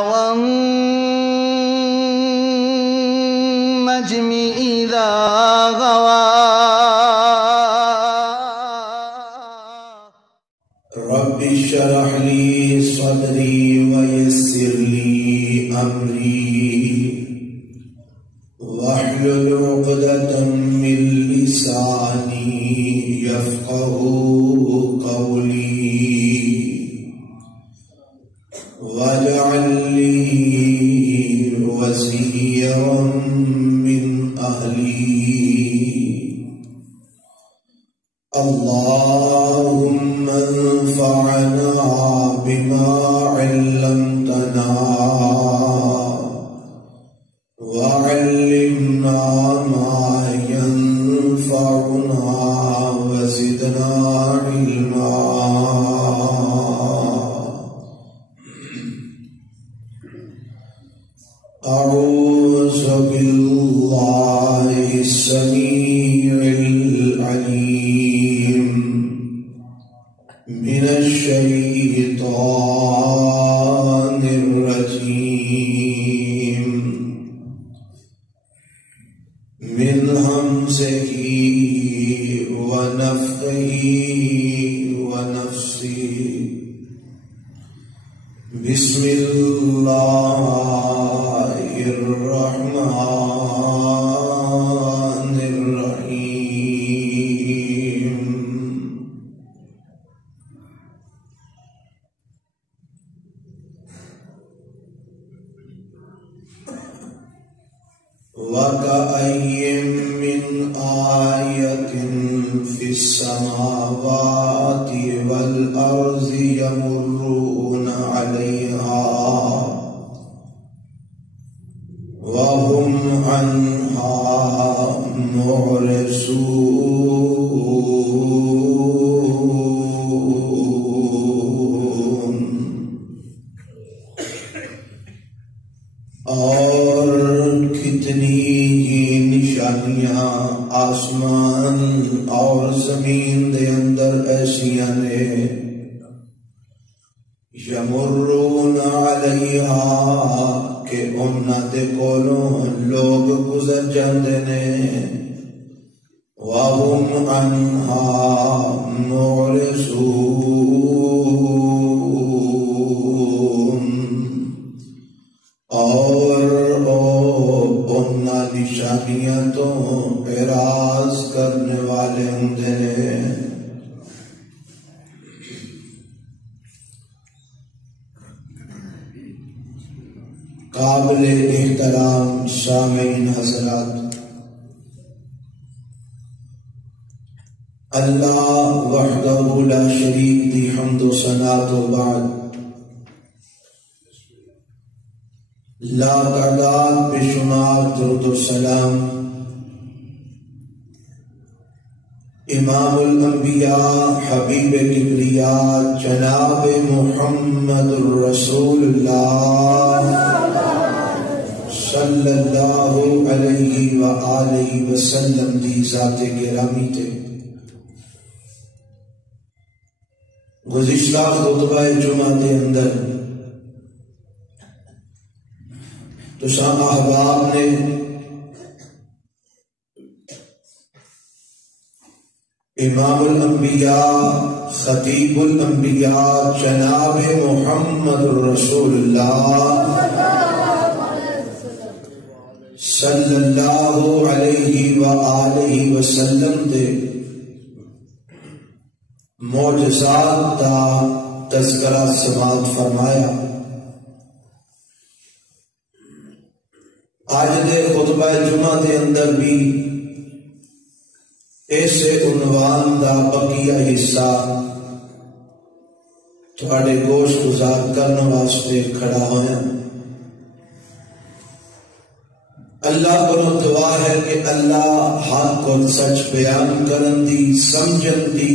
والنجم إذا غوى رب اشرح لي صدري ويسر لي أمري واحلل عقدة من لساني يفقهوا قولي واجعل لي وزيرا من أهلي اللهم انفعنا بما علمتنا وعلمنا ما ينفعنا وزدنا علما. أعوذ بالله السميع العليم من الشيطان الرجيم من همزه ونفخه ونفسه. بسم الله الرحمن الرحيم. وَكَأَيٍّ مِّنْ آيَةٍ فِي السَّمَاوَاتِ وَالْأَرْضِ يَمُرُّونَ عَلَيْهَا وَهُمْ عَنْهَا مُعْرِضُونَ. اور کتنی ہی نشانیاں آسمان اور زمین دے اندر ایسیاں نے یمرون علیہا کہ انہاں دے کولوں لوگ گزر جاندے نے وَهُمْ عَنْهَا مُعْرِضُونَ. اور انہاں نشانیاں تو اعراض کرنے والے ہوندے نے. قابل احترام سامعین حضرات، اللہ وحدہ لا شریک دی حمد و ثنا تو بعد لا تعداد بے شمار درود و سلام امام الانبیاء حبیب کبریاء جناب محمد الرسول اللہ صلی اللہ علیہ وآلہ وسلم دی ذات گرامی تے. گزشتہ خطبہ جمعہ دے اندر تو شاہ احباب نے امام الانبیاء خطیب الانبیاء جناب محمد الرسول اللہ صلی اللہ علیہ وآلہ وسلم دے معجزات دا تذکرہ سماعت فرمایا. آج دے خطبہ جمعہ دے اندر بھی ایسے عنوان دا بقیہ حصہ تھوڑے گوشت گزار کرنے واسطے کھڑا ہویا. اللہ کو دعا ہے کہ اللہ حق اور سچ بیان کرن دی، سمجھن دی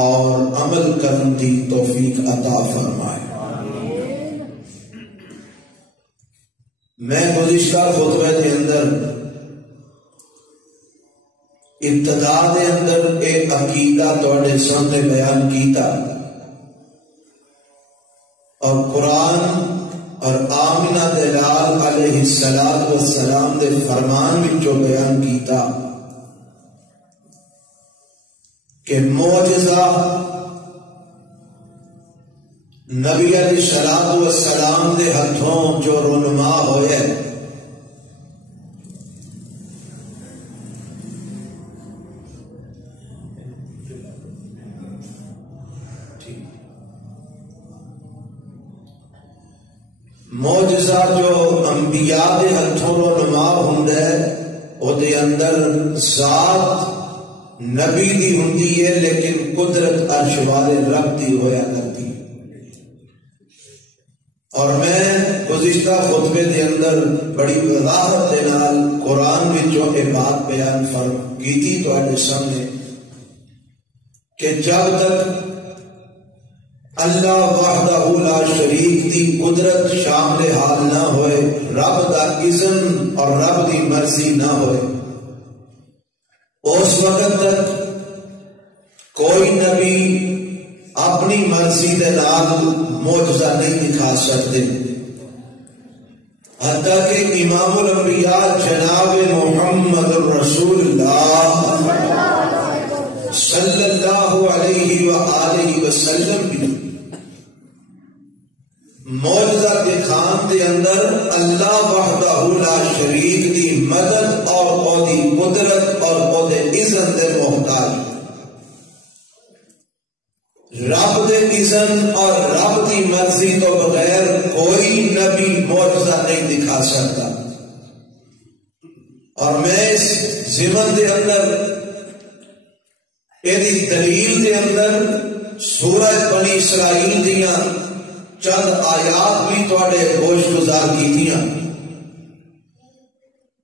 اور عمل کرن دی توفیق عطا فرمائے. میں گزشتہ خطبے کے اندر ابتدا دے اندر ایک عقیدہ تواڈے سامنے بیان کیتا اور قرآن اور آمنہ دلال علیہ السلام دے فرمان وچوں بیان کیتا کہ معجزہ نبی علیہ السلام دے ہتھوں جو رونما ہوئے معجزہ جو انبیاء دے ہتھوں رونما ہوندا ہے او دے اندر ذات نبی دی ہوندی ہے لیکن قدرت عرش والے رب دی ہویا کرتی. اور میں گزشتہ خطبے دے اندر بڑی وضاحت دے نال قرآن وچوں یہ بات بیان کی تھی تواڈے سامنے کہ جب تک اللہ وحدہ لا شریک دی قدرت شامل حال نہ ہوئے، رب دا اذن اور رب دی مرضی نہ ہوئے، اس وقت تک کوئی نبی اپنی مرضی دے نال معجزہ نہیں دکھا سکتے. حتیٰ کہ امام الانبیاء جناب محمد الرسول اللہ صلی اللہ علیہ وآلہ وسلم بھی معجزہ دکھان دے اندر اللہ وحدہ لا شریک دی مدد اور او دی قدرت اور او دے اذن دے محتاج. رب دے اذن اور رب دی مرضی تو بغیر کوئی نبی معجزہ نہیں دکھا سکتا. اور میں اس ضمن دے اندر ایدی دلیل دے اندر سورہ بنی اسرائیل دیاں چند آیات بھی تواڈے گوش گزار کیتیاں،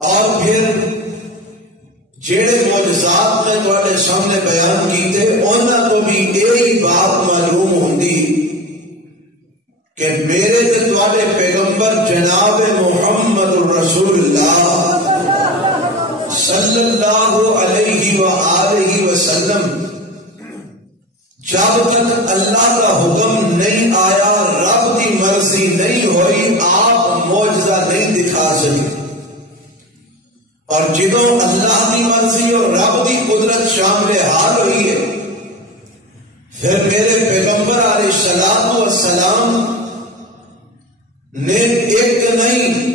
اور پھر جیڑے معجزات میں تواڈے سامنے بیان کیتے انہاں کو بھی یہی بات معلوم ہوندی کہ میرے تے تواڈے پیغمبر جناب محمد الرسول اللہ صلی اللہ علیہ وآلہ وسلم جب تک اللہ کا حکم نہیں آیا، رب کی مرضی نہیں ہوئی، آپ معجزہ نہیں دکھا سکے. اور جدوں اللہ کی مرضی اور رب کی قدرت شامل حال ہوئی ہے، پھر میرے پیغمبر علیہ السلام نے ایک نہیں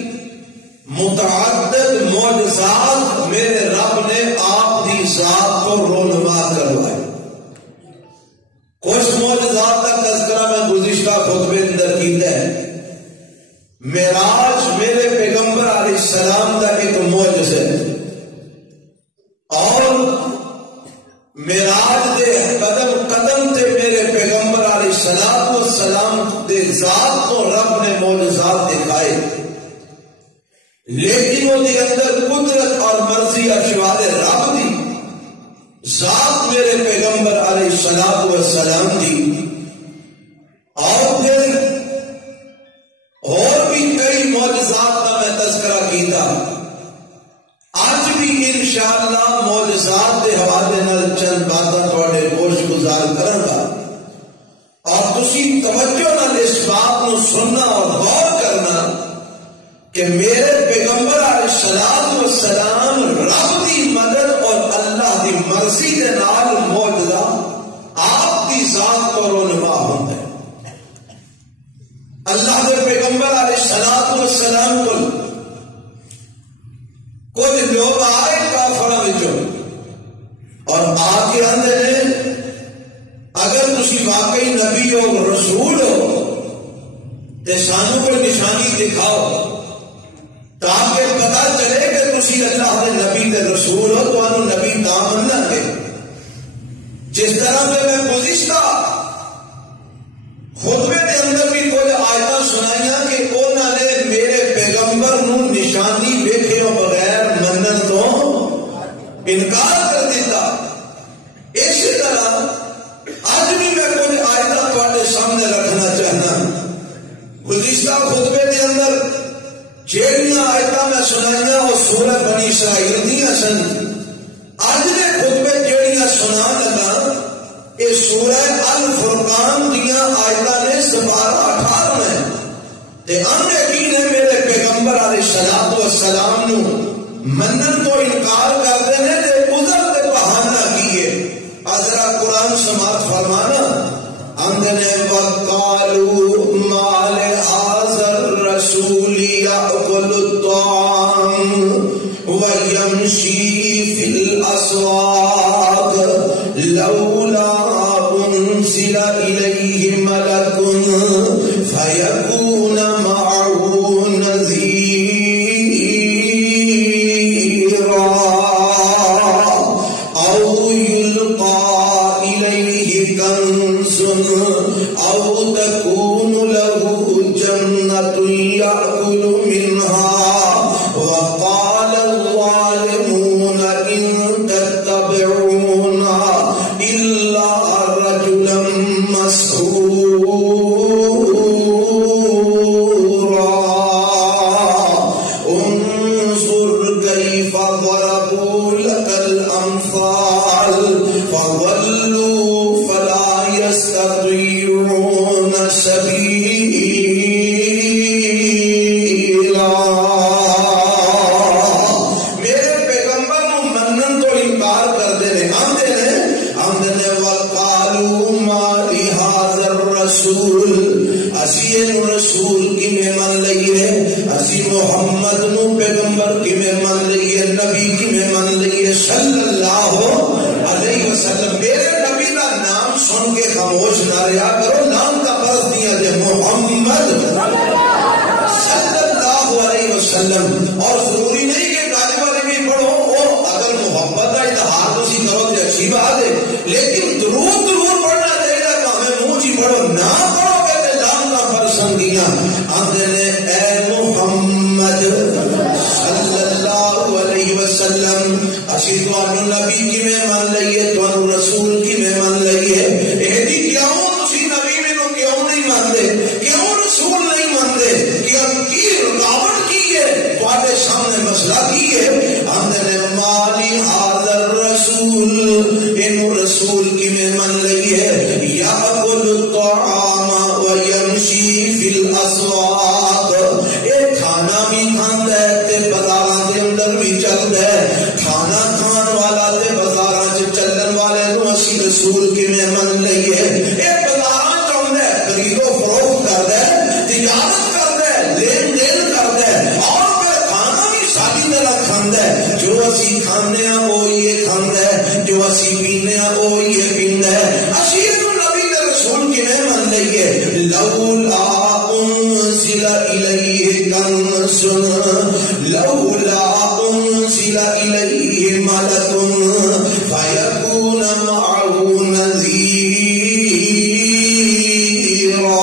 متعدد معجزات میرے رب نے آپ کی ذات کو رونما کروائے. کچھ معجزات کا تذکرہ میں گزشتہ خطبے اندر کیتا ہے. معراج میرے پیغمبر علیہ السلام کا ایک معجزہ ہے، اور معراج دے قدم قدم تے میرے پیغمبر علیہ السلام دے ذات کو رب نے معجزات دکھائے، لیکن وہ دے اندر قدرت اور مرضی اشوال رب دی ذات میرے پیغمبر علیہ السلام دی. اور پھر اور بھی کئی معجزات کا میں تذکرہ کیتا. آج بھی انشاءاللہ معجزات کے حوالے نال چند باتاں تواڈے گوش گزار کراں گا، اور تسی توجہ نال اس بات نو سننا اور غور کرنا کہ میرے پیغمبر علیہ السلام رب دی مدد اور اللہ دی مرضی دے نال معجزہ آپ دی ذات کو رونما ہوندا ہے. اللہ کے پیغمبر علیہ السلام کو کچھ لوگ آئے کافراں وچوں اور آ کے آندے نے اگر تسی واقعی نبی ہو رسول ہو تے سانو کوئی نشانی دکھاؤ تاکہ پتا چلے کہ تسی اللہ دے نبی دے رسول ہو، تو انہوں نبی نہ مننا ہے. جس طرح سے میں گزشتہ خطبے کے اندر بھی کوئی آیتاں سنائیاں کہ انہوں نے میرے پیغمبر نو نشانی ویکھے بغیر منن تو انکار کر دیتا. اسی طرح آج بھی میں کوئی آیتاں تواڈے سامنے رکھنا چاہنا. گزشتہ خطبے کے اندر جیڑیاں آیتاں میں سنائیاں وہ سورہ بنی اسرائیل دیاں سن. اج دے خطبے جیڑیاں سنا لگا یہ سورہ الفرقان دیاں آیتاں نے 12-18 تے اندے کی نے میرے پیغمبر علیہ الصلوۃ والسلام نو منن تو انکار کرتے ہیں تے عذر تے بہانہ کیے. حضرت قرآن سماعت فرمانا اندے نے وقالوا ما لهذا الرسول يأكل الطعام ويمشي في الأسواق لولا أنزل إليه ملك فيكون معه نذيرا أو يلقى إليه كنز أو تكون له جنة يأكل منها. وقال الظالمون إن تتبعون إلا رجلا مسحورا انظر كيف ضربوا لك الأمثال فضلوا فلا يستطيعون سبيلا. میرے پیغمبر نو منن تو انکار کردے نے آندے نے وقالوا ما لهذا الرسول اسی رسول کی میں من لئیے اسی محمد نو پیغمبر کی میں من لئیے نبی کی میں من لئیے صلی اللہ علیہ وسلم. میرے نبی کا نام سن کے خاموش نہ رہا کرو. نام کا فرض دیا جائے محمد صلی اللہ علیہ وسلم. اور ضروری نہیں کہ غالب والے بھی پڑھو. اگر محبت کا اظہار تسی کرو تو اچھی بات ہے, لیکن درود پڑھنا چاہیے. ہمیں منہ جی پڑھو نہ پڑھو کہتے نام کا فرض سمجھیا. آندے نے اے محمد صلی اللہ علیہ وسلم اسی تانوں نبی کی میں من لئیے تانوں رسول کی میں من لئیے. ایدی کیوں تسی نبی مینوں کیوں نہیں مانتے, کیوں رسول نہیں مانتے, کیا کی رکاوٹ کی ہے تواڈے سامنے مسئلہ کی ہے. آندے نے مالی حاضر رسول ان رسول کی میں من لئیے یاکل الطعام ویمشی فی الاسواق. اے کھانا بھی کھاندا ہے تے بازاراں دے اندر بھی چلدا ہے. کھانا کھان والا تے بازاراں چ چلن والے نو اسی رسول کی میں من لئیے. اے بازاراں چ ہوندا ہے, خرید و فروخت کردا ہے, تجارت کردا ہے, لین دین کردا ہے, اور پھر کھانا بھی ساری طرح کھاندا ہے. جو اسی کھانے ہیں وہی یہ کھاندا ہے, جو اسی پینے ہیں وہی یہ پیندا ہے. اسی نبی کے رسول کی میں من لئیے. لولا انزل الیہ کنز لولا انزل الیہ ملک فیکون معه نذیرا.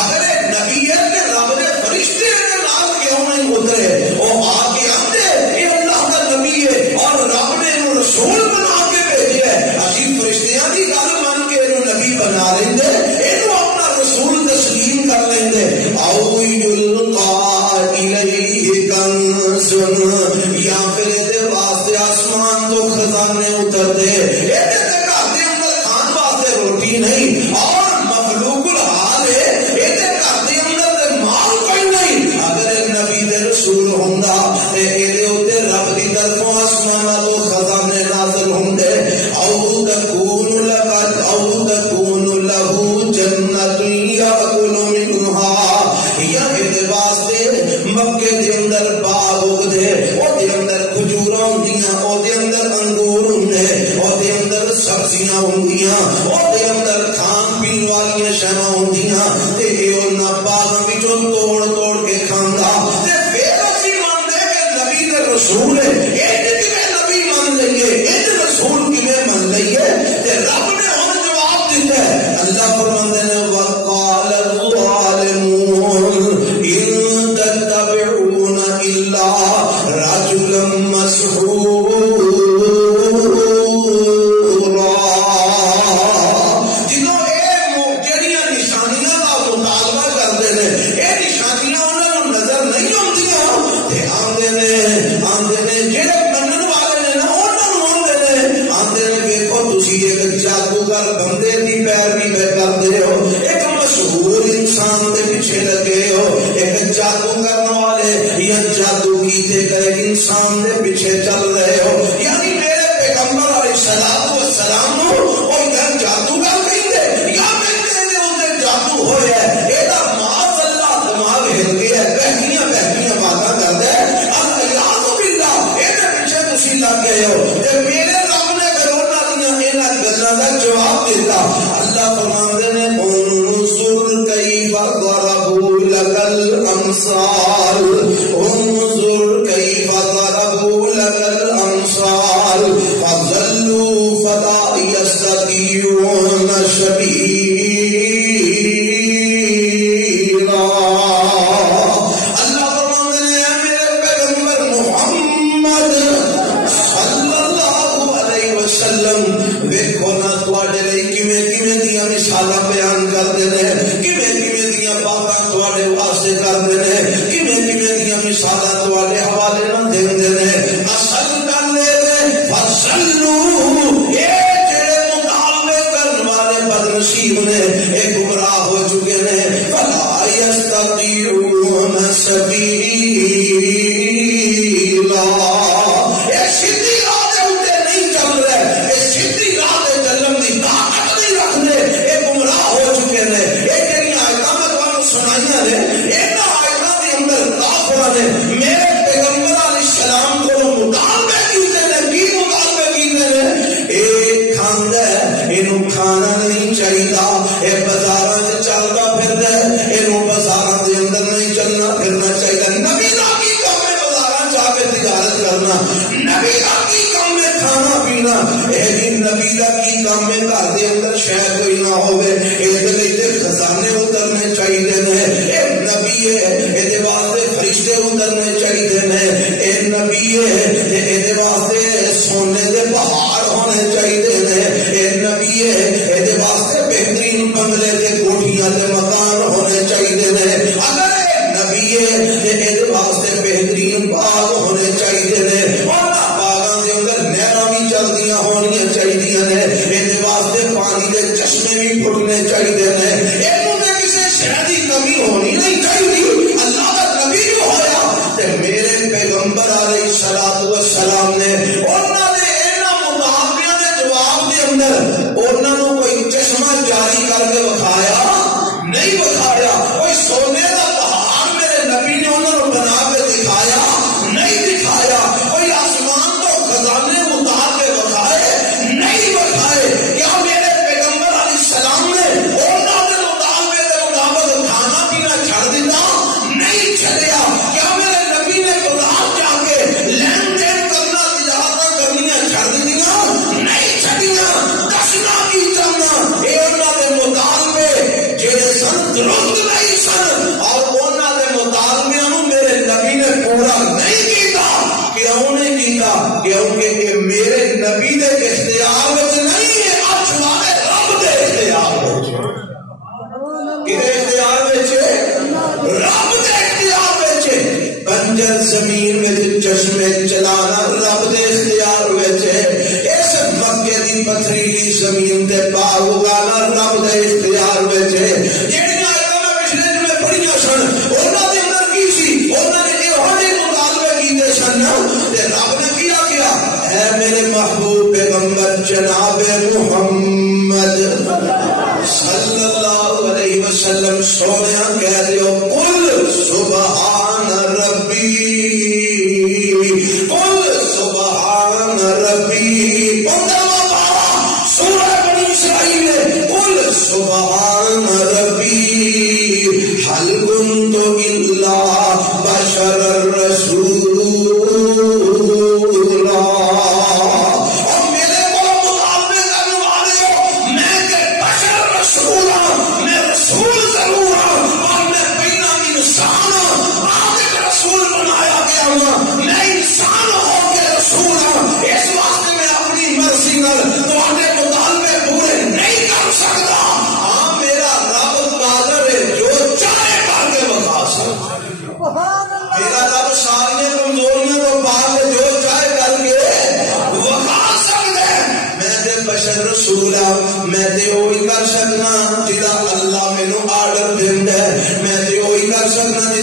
اگر ایک نبی ہے کہ رب نے فرشتے کے نام کیوں نہیں اترے, وہ آ کے آتے یہ اللہ کا نبی ہے اور رب نے انہوں رسول بنا کے بھیجے ہے. اسی فرشتیاں کی گل مان کے انہوں نبی بنا لیں گے, انہوں اپنا رسول تسلیم کر لیں گے. او یلقا الیہ کنز یا پھر دے واسطے آسمان تو خزانے اتر دے. یہ تے گھر دے اندر کھان واسطے روٹی نہیں اور مخلوق الحال ہے, یہ تے گھر دے اندر مال کوئی نہیں. اگر نبی دے رسول ہوندا تے ایدے اوتے رب دی طرفوں آسماناں تو خزانے نازل ہوندے. او تکون لہ جنت یاکل منہا, یا ایدے واسطے مکے دے اندر باغ اگدے, او دے اندر کھجوراں ہوندیاں, او دے اندر انگور ہوندے, او دے اندر سبزیاں ہوندیاں, او دے اندر کھان پین والی شیاں ہوندیاں. تے اے انہاں باغاں وچوں توڑ کے کھاندا. تے پھر اسی مانتے کہ نبی دے رسول ہے. ایک نبی مان لئیے, ایک رسول کی میں مان لئیے. تے رب نے ہن جواب دیتا ہے. اللہ فرماندے نے وقال الظالمون ان تتبعون الا رجلا مسحورا. جنہوں اے جڑیاں نشانیاں کا مطالبہ کرتے ہیں, اے نشانیاں جادو کرنے والے یا جادو کیتے گئے انسان دے پیچھے چل رہے ہو. یعنی میرے پیغمبر علیہ السلام وہ ادھر جادو کر دے یا میں جادو ہویا ہے ایڈا معاذ اللہ دماغ ہل گیا ہے بہتیاں باتاں کردا ہے. اللہ باللہ ایڈے پیچھے تسی لگ گئے ہو تے میرے رب نے کرونا دیاں انہاں گلاں دا جواب دیتا. اللہ فرماندے نے انظر کیف ضربوا لك الامثال انظر کیف ضربوا لك الامثال فضلوا فلا يستطيعون سبيلا.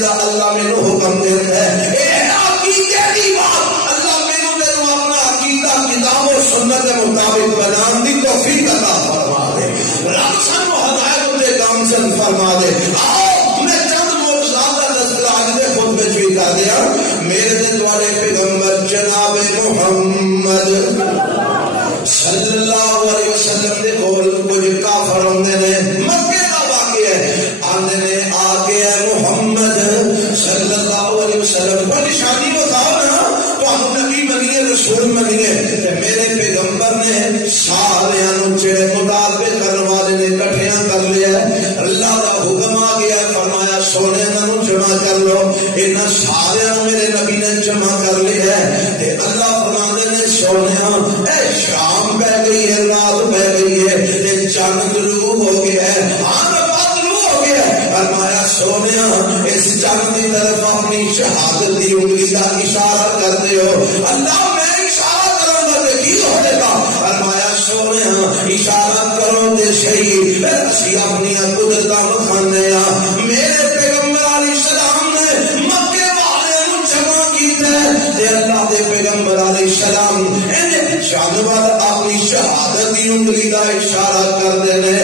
اللہ میں حکم دیتا ہے اے عقیدے دی بات اللہ میں نے اپنا عقیدہ کتاب و سنت کے مطابق بنان دی توفیق عطا فرما دے رب سن ہدایت دے کام سے فرما دے آؤ میں چند معجزات کا تذکرہ آج دے خود میں بھی کر دیا میرے دے دوارے پیغمبر جناب محمد صلی اللہ علیہ وسلم دے کول کچھ کافر ہوندے نے مکے دا واقعہ ہے آندے نے آگے محمد صلی اللہ علیہ وسلم کو نشانی بتاؤ نا تو ہم نبی بنیے رسول بنیے میرے پیغمبر نے سارے چڑے مطالبے کرنے والے نے کٹھیاں کر لیا اللہ دا حکم آ گیا فرمایا سونے انہوں جمع کر لو انہاں سارے میرے نبی نے جمع کر لیا ہے اللہ فرمانے نے سونے اے شام بہ گئی ہے رات بہ گئی ہے چاند غروب ہو گیا ہے ہو گیا فرمایا سونے اس چاند کی طرف اپنی شہادت کی انگلی کا اشارہ کرتے ہو اللہ میں اشارہ کروں گا تو کی ہو جائے گا فرمایا سونے اشارہ کرو دے صحیح اسی اپنی قدرتاں بخانے میرے پیغمبر علیہ السلام نے مکے والے جمع کیتے اللہ دے پیغمبر علیہ السلام چند بعد اپنی شہادت کی انگلی کا اشارہ کر دینے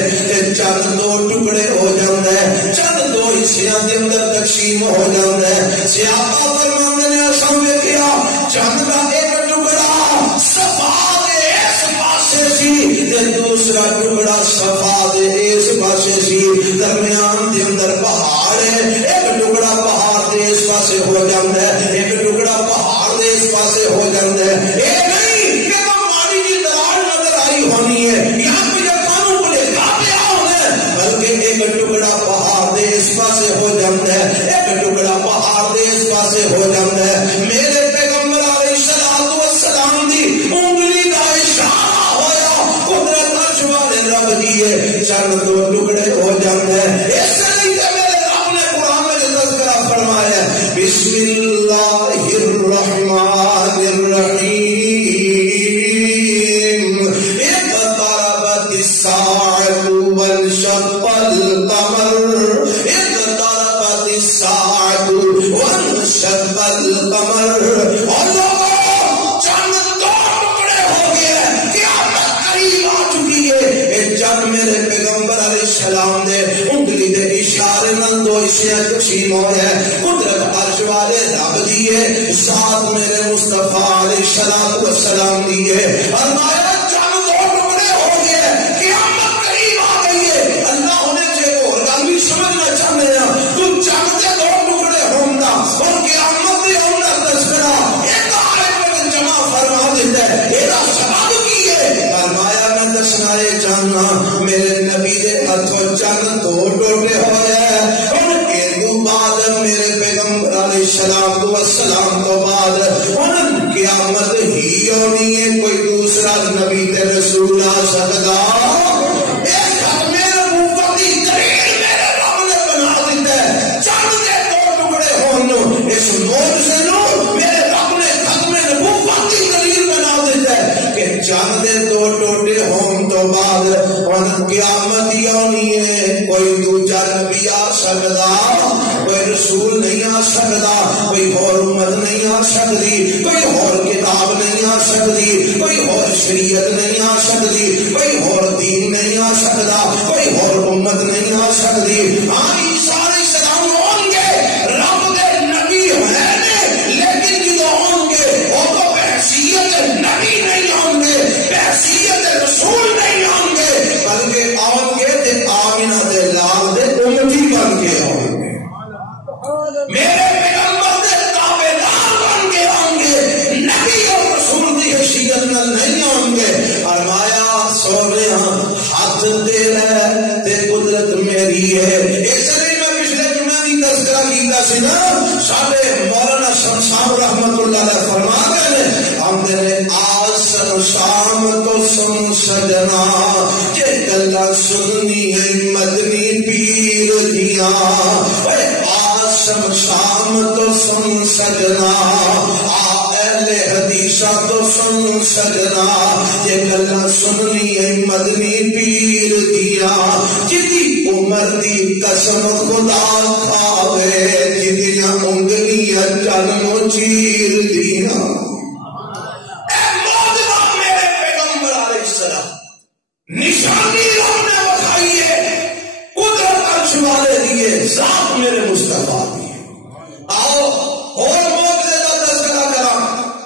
چند دو ٹکڑے ہو جاندے چند دو حصیاں کے اندر تقسیم ہو جاندے صحابہ فرماندے نے اساں ویکھیا چند کا ایک ٹکڑا صفا دے اس پاسے سی تے دوسرا ٹکڑا صفا دے اس پاسے سی درمیان دے اندر پہاڑ ہے ایک ٹکڑا پہاڑ دے اس پاسے ہو جاندا ہے ایک ٹکڑا پہاڑ دے اس پاسے ہو جاندا ہے اے نہیں کہ ماری کی دراڑ نظر آئی ہونی ہے یہاں پہ قانون کو لے کاپیا ہونا ہے بلکہ ایک ٹکڑا پہاڑ دے اس پاسے ہو جاندا ہے ایک ٹکڑا پہاڑ دے اس پاسے ہو جاندا ہے میرے پیغمبر علیہ الصلوۃ والسلام دی انگلی کا اشارہ ہویا قدرت عرش والے رب دیے چند دو ٹکڑے ہو جاندے ہیں اس لیے میرے رب نے قرآن میں تذکرہ فرمایا بسم اللہ الرحمن الرحیم اقتربت الساعة وانشق القمر اقتربت الساعة وانشق القمر اللہ چند دو ٹکڑے ہو گئے قیامت قریب آ چکی ہے جب میرے پیغمبر علیہ السلام دے انگلی دے اشارے نال دو حصے تقسیم ہو گئے قدرت عرش والے رب دیے ذات میرے مصطفیٰ علیہ السلام دیے فرمایا چند دو ٹکڑے ہو گئے قیامت قریب آ گئی ہے اللہ انہیں جے اور گل بھی سمجھنا چاہتے ہیں تو چند دے دو ٹکڑے ہوندا اور قیامت دے ہونا تذکرہ ایک آیت میں جمع فرما دیتا ہے ایدا سبب کی ہے فرمایا میں دسنا یہ چاہنا میرے نبی دے ہاتھوں چند دو ٹوٹے ہوئے ان کے دو بعد میرے پیغمبر علیہ السلام تو بعد ان قیامت ہی ہونی ہے کوئی دوسرا نبی تے رسول آ سکتا ایک ختم نبوت کی تقریر میرے رب نے بنا دیتا ہے چند دے دو ٹکڑے ہون اس معجزے نو میرے رب نے ختم نبوت کی تقریر بنا دیتا ہے کہ چند دے دو ٹوٹے ہون تو بعد ان قیامت ہی ہونی ہے کوئی دوسرا نبی آ سکتا کوئی رسول نہیں آ سکتا کوئی اور امت نہیں آ سکتی کوئی اور کتاب نہیں آ سکتی کوئی اور شریعت نہیں آ سکتی کوئی اور دین نہیں آ سکتا کوئی اور امت نہیں آ سکتی عیسیٰ علیہ السلام ہوں گے رب دے نبی ہیں لیکن جدو ہوں گے وہ تو بحثیت نبی نہیں ہوں گے بحثیت رسول نہیں ہوں گے بلکہ آؤں گے تے آمینہ دے لال دے امتی بن کے ہوں گے میرے پیغمبر دے تابعدار بن کے ہوں گے نبی اور رسول کی حیثیت نال نہیں ہوں گے فرمایا سونے ہاتھ تیرا ہے تے قدرت میری ہے اس لیے میں پچھلے جمعہ کی تذکرہ کیتا سی نا سارے مولانا شمشاد رحمت اللہ علیہ فرما گئے ہم نے آسن شام تو سن سجنا کہ گلا سننی ہے مدنی پیر دیا شام تو سن سجنا اہل حدیثہ تو سن سجنا یہ گلا سننی ہے مدنی پیر دیا جتنی عمر دی قسم خدا کھاوے جتنی انگلیاں چانو چیر دینا میرے پیغمبر علیہ السلام نشانی رب نے بتائی ہے، قدرت عرش والے دیے، ذات میرے مصطفیٰ دی ہے۔ آؤ اور موجزے کا تذکرہ کرا،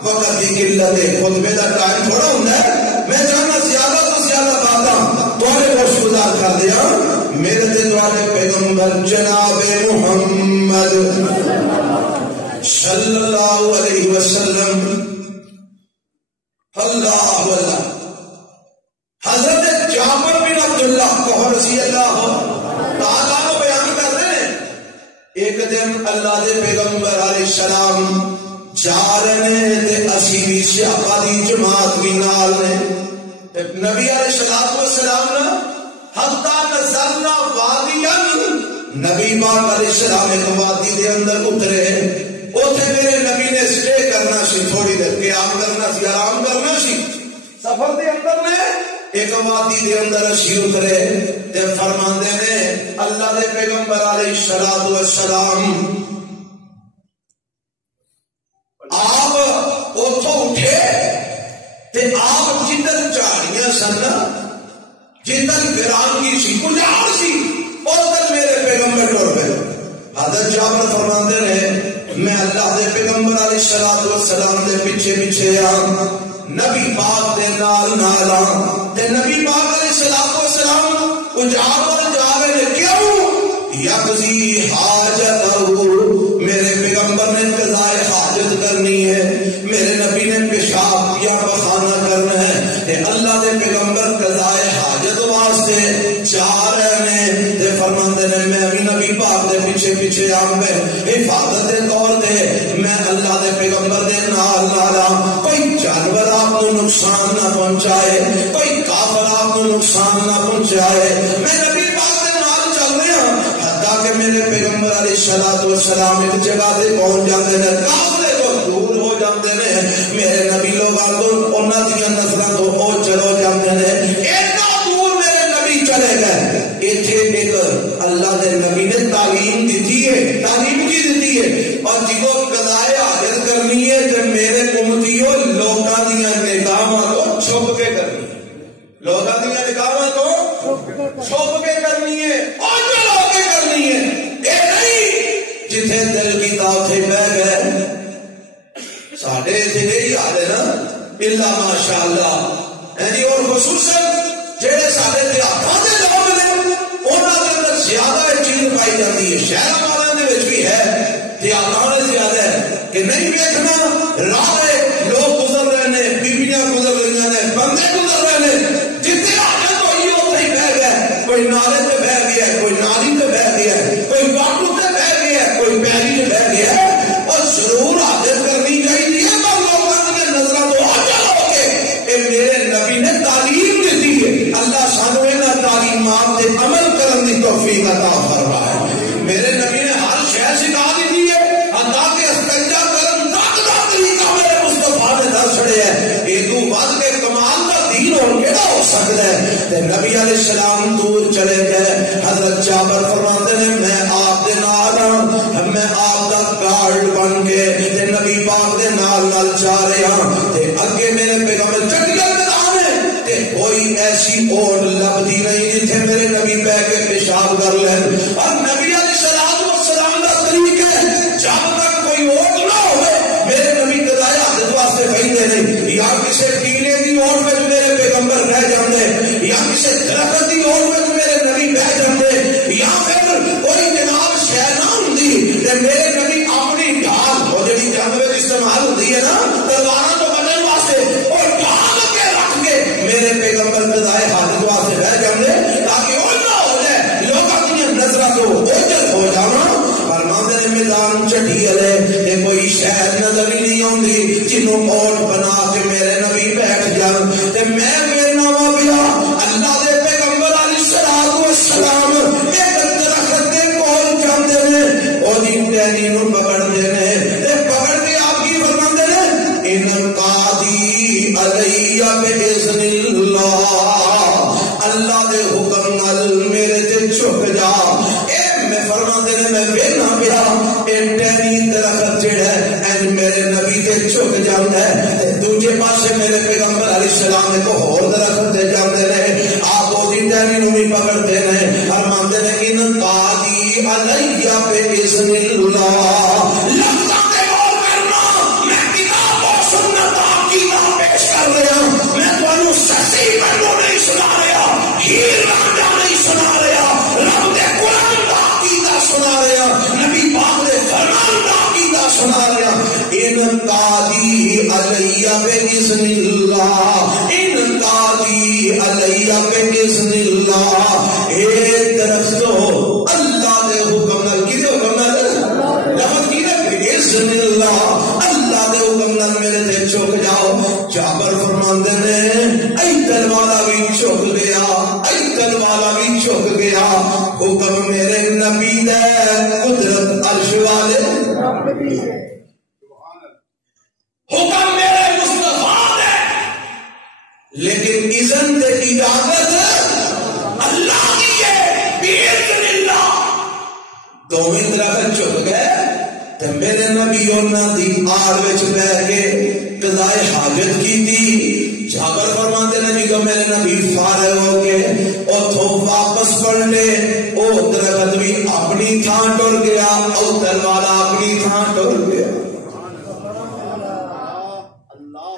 وقت کی قلت ہے، خطبے کا ٹائم تھوڑا ہوتا ہے، میں چاہنا زیادہ تو زیادہ باتاں تھوڑے خوش گزار کر دیا۔ میرے تھوڑے پیغمبر جناب محمد صلی اللہ علیہ وسلم، اللہ اللہ، حضرت جعفر بن عبداللہ کو رضی اللہ تعالیٰ کو بیان کرتے ہیں، ایک دن اللہ دے پیغمبر علیہ السلام جا رہے تھے، اسی بھی صحابہ دی جماعت بھی نال نے، نبی علیہ السلام نے حتی نزلنا وادیا، نبی پاک علیہ السلام ایک وادی دے اندر اترے، اوتھے میرے نبی نے سٹے کرنا سی، تھوڑی دیر قیام کرنا سی، آرام کرنا سی، سفر دے اندر نے ایک وادی دے اندر اسی اترے تے فرماندے نے اللہ دے پیغمبر علیہ السلام آپ اتھوں اٹھے تے آپ جدن جھاڑیاں سن، جدن ویرانگی سی، کجاڑ سی، ادھر میرے پیغمبر ٹر پے۔ حضرت جابر فرماندے نے میں اللہ دے پیغمبر علیہ السلام دے پیچھے پیچھے نبی پاک دے نال نال تے نبی پاک علیہ السلام اجاڑ پر جا رہے نے، کیوں؟ یقضی حاجتہ، میرے پیغمبر نے قضاء حاجت کرنی ہے، میرے نبی نے پیشاب یا پخانہ کرنا ہے، تے اللہ دے پیغمبر قضاء حاجت واسطے جا رہے نے، تے فرماندے نے میں بھی نبی پاک دے پیچھے پیچھے میں حفاظت دے طور تے میں اللہ دے پیغمبر دے نال نالا، کوئی جانور آپ کو نقصان نہ پہنچائے، کوئی کافر آپ کو نقصان نہ پہنچائے، میں نبی پاک دے نال چل رہے ہیں، حتیٰ کہ میرے پیغمبر علیہ السلام ایک جگہ دے پہنچ جاتے ہیں، کافرے کو دور ہو جاتے ہیں، میرے نبی لوگ انہاں دی نظراں تو او چلو جاتے ہیں، اتنا دور میرے نبی چلے گئے، ایتھے ایک اللہ دے نبی نے تعلیم دیتی ہے، تعلیم کی دیتی ہے، اور جب قضاء حاجت کرنی ہے جب میرے امتیوں لوگاں دیاں نگاہاں کو چھپ کے کرنی ہے، لوگاں دیاں نگاہاں کو چھپ کے کرنی ہے، اور چلو کے کرنی ہے، اے نہیں جتھے دل کی دعوتیں بہ گئے، ساڑھے سے یہی حال ہے نا، اللہ ماشاءاللہ، اور خصوصاً جہے سارے دیہاتاں دے لوگ نے انہاں دے اندر زیادہ چیز پائی جاتی ہے، شہر والوں دے وچ بھی ہے، دیہاتاں میں زیادہ ہے کہ نہیں ویکھنا راہ لوگ گزر رہے ہیں، بیبیاں گزر رہی ہیں، بندے گزر رہے ہیں، جتنے حاجت ہوئی اتنے ہی بہ گئے، کوئی نالے تے بہ گیا ہے، کوئی نالی تے بہ گیا ہے، کوئی واٹو تے بہ گیا ہے، کوئی پیری تے بہ گیا ہے، اور ضرور حاجت کرنی چاہیے، پر لوگوں کی نظروں تو اجل ہو کے میرے نبی نے تعلیم دیتی ہے، اللہ سانو انہاں تعلیمات تے عمل کرن دی توفیق عطا فرمائے۔ میرے نبی نے ہر شے سکھا دی ہے، حتیٰ کہ استنجا کرن تک دا طریقہ میرے مصطفیٰ نے دس چھڑیا ہے، ایدو ود کے کمال دا دین اور کیڑا ہو سکتا ہے؟ تے نبی علیہ السلام دور چلے گئے، حضرت جابر فرماتے ہیں میں آپ دے نال میں آپ دا گارڈ بن کے تے نبی پاک دے نال نال جا رہے ہاں، تے اگے میرے پیغمبر چٹیاں میدان ہے، تے کوئی ایسی اوٹ لبدی نہیں جتھے میرے نبی بہ کے پیشاب کر لیں، اور نبی علیہ السلام دا طریقہ ہے جب تک کوئی اوٹ نہ ہوئے میرے نبی قضاء حاجت واسطے کہندے نہیں، یا کسی پیلے دی اوٹ میں میرے پیغمبر بہ جاندے، یا کسی درخت دی اوٹ میں میرے نبی بہ جاندے، یا پھر کوئی جناب شے نہ ہوندی تے میرے نبی اپنی ڈھال ہو جڑی جانور استعمال ہوندی ہے نا تلواراں تو بچن واسطے، اور ڈھال کے رکھ کے میرے پیغمبر قضاء حاجت واسطے بہ جاندے تاکہ وہ نہ ہو جائے لوگاں دی نظراں تو اوجل ہو جانا۔ فرماندے نے میدان چٹیلے تے کوئی شہر نظر ہی نہیں آندی جنوں اوٹ بنا کے میرے نبی بیٹھ جان، تے میں کہنا وا پیا اللہ دے پیغمبر علیہ السلام ایک درخت دے کول جاندے نے، اودی ٹہنی نوں پکڑدے نے، تے پکڑ کے آپ کی فرماندے نے ان قاضی علیہ باذن اللہ دے حکم نال میرے تے جھک جا، اے میں فرماندے نے میں ویکھنا پیا اے ٹہنی درخت درخت جڑا ہے میرے نبی تے جھک جاندا ہے، دوجے پاسے میرے پیغمبر علیہ السلام نے کو ہور درخت تے جاندے نے، آپ وہ دی ٹہنی نوں بھی پکڑتے نے، فرماندے نے ان قادی علیہ باذن اللہ، لفظاں تے غور کرنا، میں کتاب و سنت عقیدہ پیش کر رہا ہوں، میں تانوں سچی گل نہیں سنا رہا، ہیر رانجھا نہیں سنا رہا، رب دے قرآن دا عقیدہ سنا رہا، نبی پاک دے فرمان دا عقیدہ سنا رہا، ان قادی علیہ باذن اللہ، ان قادی علیہ باذن اللہ، اے درختو اللہ دے حکم نال، کدے حکم نال؟ لفظ کی ہے باذن اللہ، اللہ دے حکم نال میرے تے جھک جاؤ۔ جابر فرماندے نے ایتل والا بھی جھک گیا، ایتل والا بھی جھک گیا، حکم میرے نبی دے، قدرت عرش والے، حکم میرے مصطفیٰ دے، لیکن اذن دے اجازت اللہ کی ہے، باذن اللہ۔ دوویں درخت جھک گئے تے میرے نبی انہاں دی آڑ وچ بیٹھ کے قضائے حاجت کی تھی۔ جابر فرماتے ہیں جدو میرے نبی فارغ ہو کے اتھوں واپس پڑھ لے، او درخت بھی اپنی تھان ٹر گیا، اوتل والا اپنی تھان ٹر گیا۔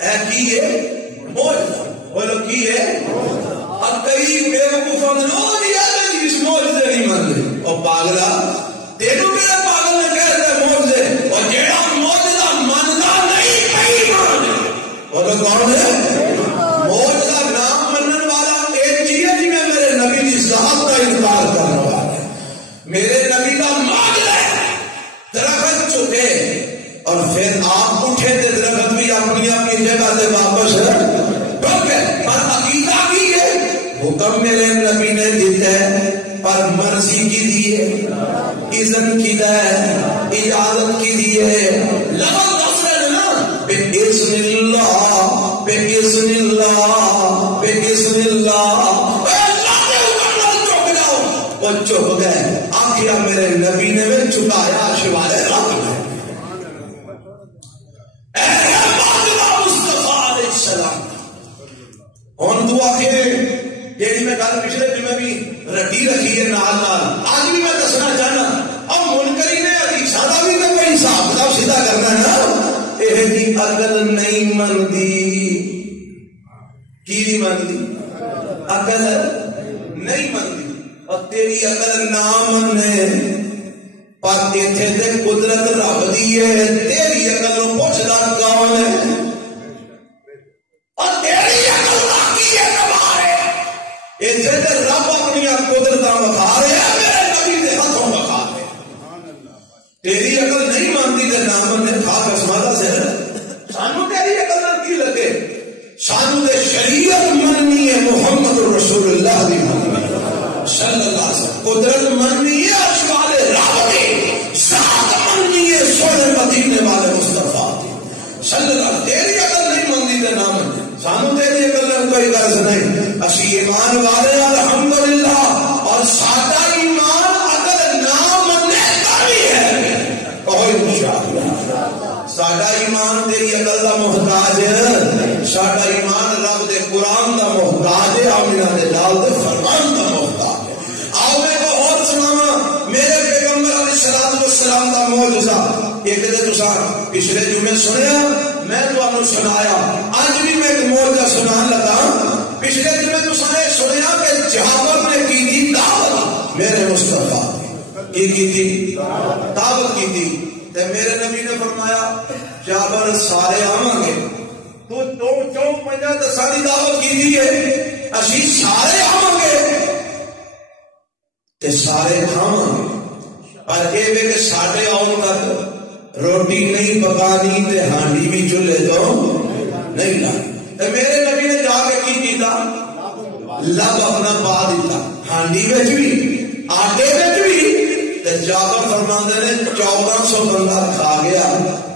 اے کی ہے موجزہ، بولو کی ہے؟ اب کئی بیوقوفوں نے نو دیا کہ اس موجزے نہیں مانتے، اور پاگلا تینوں میرا پاگل نے کہتے ہیں موجزے، اور جیڑا موجزہ ماننا نہیں کہیں مانے، بولو کون ہے؟ موجزہ نام منن والا ایک چیز ہے جی میں میرے نبی کی ذات کا انکار کرنے والا ہے، میرے نبی کا معجزہ ہے۔ درخت چھپے اور پھر آپ اٹھے تھے، درخت بھی اپنی اپنی جگہ سے واپس ڈر گئے، پر عقیدہ کی ہے، حکم میرے نبی نے دیتا ہے، پر مرضی کی دیے، اذن کی ہے، اجازت کی دیے، لفظ دستے نا باذن اللہ، باذن اللہ، باذن اللہ، اللہ کے حکم نال چک جاؤ، وہ چک گئے، آخیا میرے نبی نے میں چکایا عرش والے رب نے، اے مصطفیٰ علیہ السلام۔ ہن دعا کے جیڑی میں گل پچھلے جمعے بھی رٹی رکھی ہے نال نال، آج بھی میں دسنا چاہنا، اب منکرین حدیثاں دا بھی تو کوئی حساب کتاب سیدھا کرنا ہے نا، یہ دی عقل نہیں مندی، کی نہیں مندی؟ عقل نہیں مندی، اور تیری عقل نہ منے، پر ایتھے تے قدرت رب دی ہے، تیری عقل نو پوچھدا کون ہے؟ اور تیری عقل دا کی ہے کمال ہے؟ ایتھے تے رب اپنی قدرتاں وکھا رہا ہے، میرے نبی دے ہاتھوں وکھا رہا ہے۔ تیری عقل نہیں مانتی تے نہ منے، کھا قسماں سے سانو تیری عقل نال کی لگے، سانو تے شریعت مننی ہے، محمد رسول اللہ دی مننی صلی اللہ علیہ وسلم، قدرت مننی ہے عرش والے رب دی، ذات مننی ہے سونے مدینے والے مصطفیٰ دی صلی اللہ علیہ وسلم۔ تیری عقل نہیں مانتی تے نہ منے، سانو تیری عقل نال کوئی غرض نہیں، اسی ایمان والے الحمدللہ، اور ساڈا ایمان عقل نہ مننے کا بھی ہے، کہو انشاءاللہ۔ ساڈا ایمان تیری عقل دا محتاج ہے، ساڈا ایمان رب دے قرآن دا محتاج ہے، آمینہ دے لال دے فرمان دا محتاج ہے۔ آؤ میں کو اور سناواں میرے پیغمبر علیہ السلام دا معجزہ، ایک دے تساں پچھلے جمعے سنیا، میں تانوں سنایا، اج بھی میں ایک معجزہ سنان لگا۔ پچھلے جمعے تساں نے سنیا کہ جابر نے کی تھی دعوت میرے مصطفیٰ کی تھی دعوت کی تھی، تے میرے نبی نے فرمایا جابر سارے آواں گے، تو چون پنجا تے ساری دعوت کی تھی ہے، اسی سارے آواں گے تے سارے کھاواں گے، پر یہ کہ ساڈے آؤں تک روٹی نہیں پکانی تے ہانڈی بھی چولہے تو نہیں لانی۔ تے میرے نبی نے جا کے کی کیتا، لب اپنا پا دیتا، ہانڈی وچ بھی آٹے وچ بھی، تے جابر فرماندے نے 1400 بندہ کھا گیا،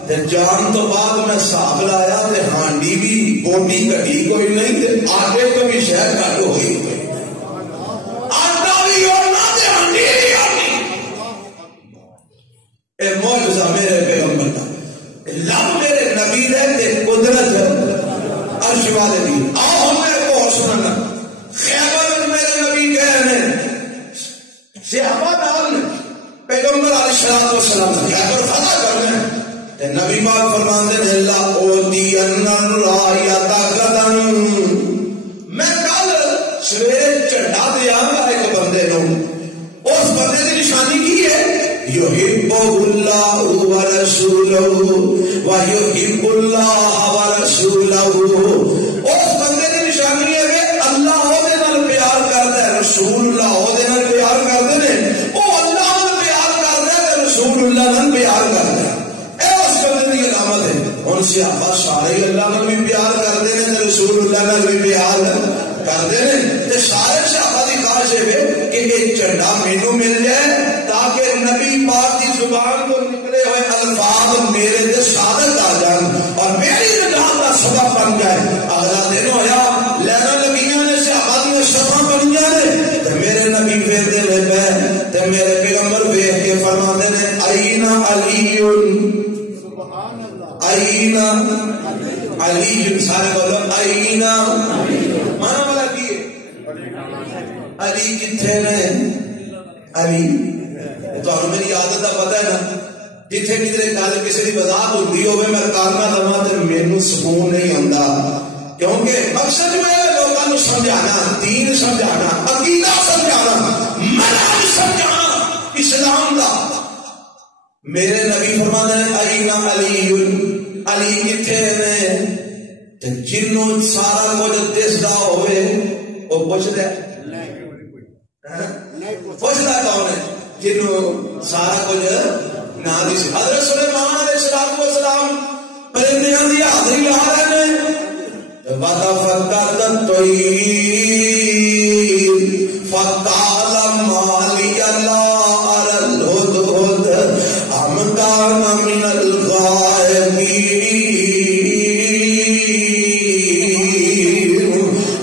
تے جان تو بعد میں حساب لایا تے ہانڈی بھی بوٹی کٹی کوئی نہیں، تے آٹے کو بھی شہد کٹ ہوئی کوئی، آٹا بھی ہونا تے ہانڈی بھی ہونی۔ اے معجزہ میرے پیغمبر کا، والے بھی آؤ ہمیں کو سننا خیبر میرے نبی کہہ رہے ہیں صحابہ نال پیغمبر علیہ الصلوۃ والسلام خیبر فتح کرنا تے نبی پاک فرماندے ہیں لا اوتی ان الرایۃ غدن میں کل سویرے جھنڈا دیاں گا ایک بندے نو اس بندے کی نشانی کی ہے یحب اللہ ورسولہ ویحب اللہ ورسولہ اس بندے کی نشانی ہے کہ اللہ دے نال پیار کرتا ہے رسول اللہ دے نال پیار کرتے ہیں وہ اللہ نال پیار کرتا ہے رسول اللہ نال پیار کرتا ہے اے اس بندے کی علامت ہے ان سے آپ سارے اللہ نال بھی پیار کرتے ہیں رسول اللہ نال بھی پیار کرتے ہیں تے سارے صحابہ دی خواہش ہے کہ یہ جھنڈا مینوں مل جائے تاکہ نبی پاک کی زبان کو نکلے ہوئے الفاظ میرے دے صادق آ جائیں اور میری نجات کا سبب بن جائے اگلا دن ہویا لینا نبیاں نے صحابہ دی شفاعت بن جائے تے میرے نبی ویکھدے نے پے تے میرے پیغمبر ویکھ کے فرماندے نے اینا علی سبحان اللہ اینا علی سارے بولو اینا مانا والا کی علی کتنے نے علی تو میری عادت کا پتا ہے نا جتنے کدھر گل کسی کی وضاحت ہوتی ہوئے میں کارنا لوا تو میرے سکون نہیں آتا کیونکہ مقصد میں لوگوں کو سمجھانا دین سمجھانا عقیدہ سمجھانا منہج سمجھانا اسلام کا میرے نبی فرماتے ہیں اینا علی علی کتنے نے جنوں سارا کچھ دسدا ہوئے وہ پوچھتا پوچھتا کون ہے جنوں سارا کچھ نہ دس حضرت سلیمان علیہ السلام پرندیاں دی حاضری لا رہے ہیں وَتَفَقَّدَ الطَّيْرُ فَقَالَ مَا لِيَ لَا أَرَى الْهُدْهُدَ أَمْ كَانَ مِنَ الْغَائِبِينَ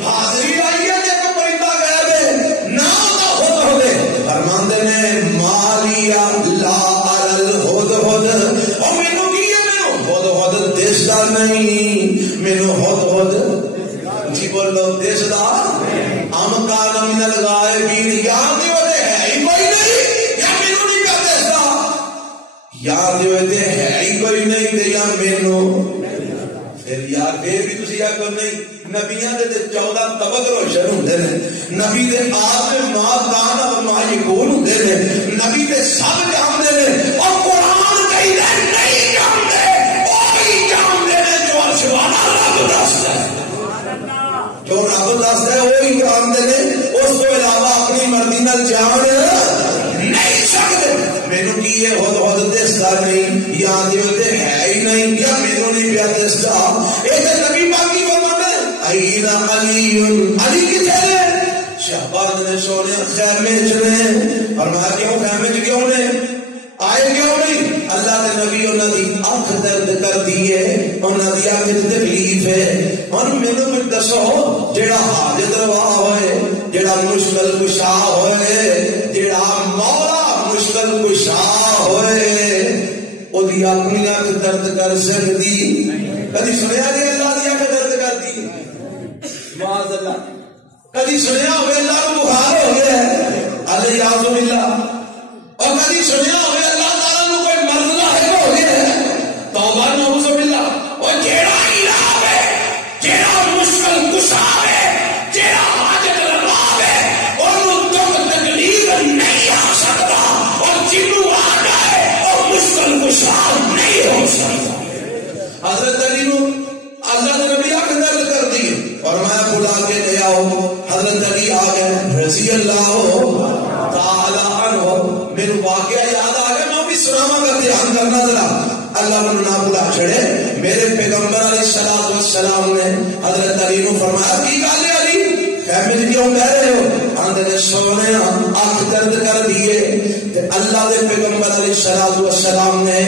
حاضری آئی ہے ایک پرندہ غائب ہے نہ ہوتا ہدہد فرماندے نے مَا لِيَ لَا أَرَى الْهُدْهُدَ اور مینوں کی ہے مینوں ہدہد دسدا نہیں مینوں ہدہد جی بولو دسدا ام کان من الغائبین یاد ہوتے ہے ہی کوئی نہیں یا مینوں نہیں کر دسدا یاد ہوتے ہے ہی کوئی نہیں تے یا مینوں پھر یار پھر بھی تسی آکھو نہیں نبیاں دے 14 طبق روشن ہوندے نے نبی دے آپ ما کان و ما یقول ہوندے نے نبی دے سب جاندے نے اور قرآن کہندا نہیں جاندے وہی جاندے نے جو سبحان اللہ دسدا ہے جو رب دسدا ہے وہی جاندے نے اس تو علاوہ اپنی مرضی نال جان نہیں سکتے مینوں کی یہ ہد دسدا نہیں یاد ہوتے ہے ہی نہیں یا مینوں نہیں پیا دسدا اے تے نبی پاک کی فرماتے ہیں اینا علی علی کتنے شہباز نے سونے خیمے چ نے فرمایا کیوں خیمے چ کیوں نے آئے کیوں نہیں اللہ کے نبی انہاں دی آنکھ درد کر دیے انہاں دی آنکھ تکلیف ہے اور مینوں کچھ دسو جڑا حاجت روا ہوئے جڑا مشکل کشا ہوئے جڑا مولا مشکل کشا ہوئے او دی اپنی آنکھ درد کر سکتی کدی سنیا نہیں اللہ دی آنکھ درد کرتی معاذ اللہ کدی سنیا ہوئے اللہ کو بخار ہو گیا ہے الیاذ باللہ اور کدی سنیا ہوئے اللہ تعالیٰ کو کوئی مرض لاحق ہو گیا ہے توبہ نعوذ باللہ اور جیڑا الہ ہے جیڑا مشکل کشا ہے جیڑا حاجت روا ہے اور دکھ تکلیف نہیں آ سکتا اور جنوں آ جائے اور مشکل کشا نہیں ہو سکتا حضرت علی نو اللہ نے نبی آنکھ درد کر دی اور میں بلا کے لے آؤ حضرت علی آ گئے رضی اللہ تعالی عنہ میرے واقعہ یاد آ گیا میں بھی سناواں گا دھیان کرنا ذرا اللہ کو نہ بلا چھڑے میرے پیغمبر علیہ الصلوۃ والسلام نے حضرت علی کو فرمایا کی گل ہے علی خیمے کیوں کہہ رہے ہو اندر سونے آنکھ درد کر دیے تے اللہ دے پیغمبر علیہ الصلوۃ والسلام نے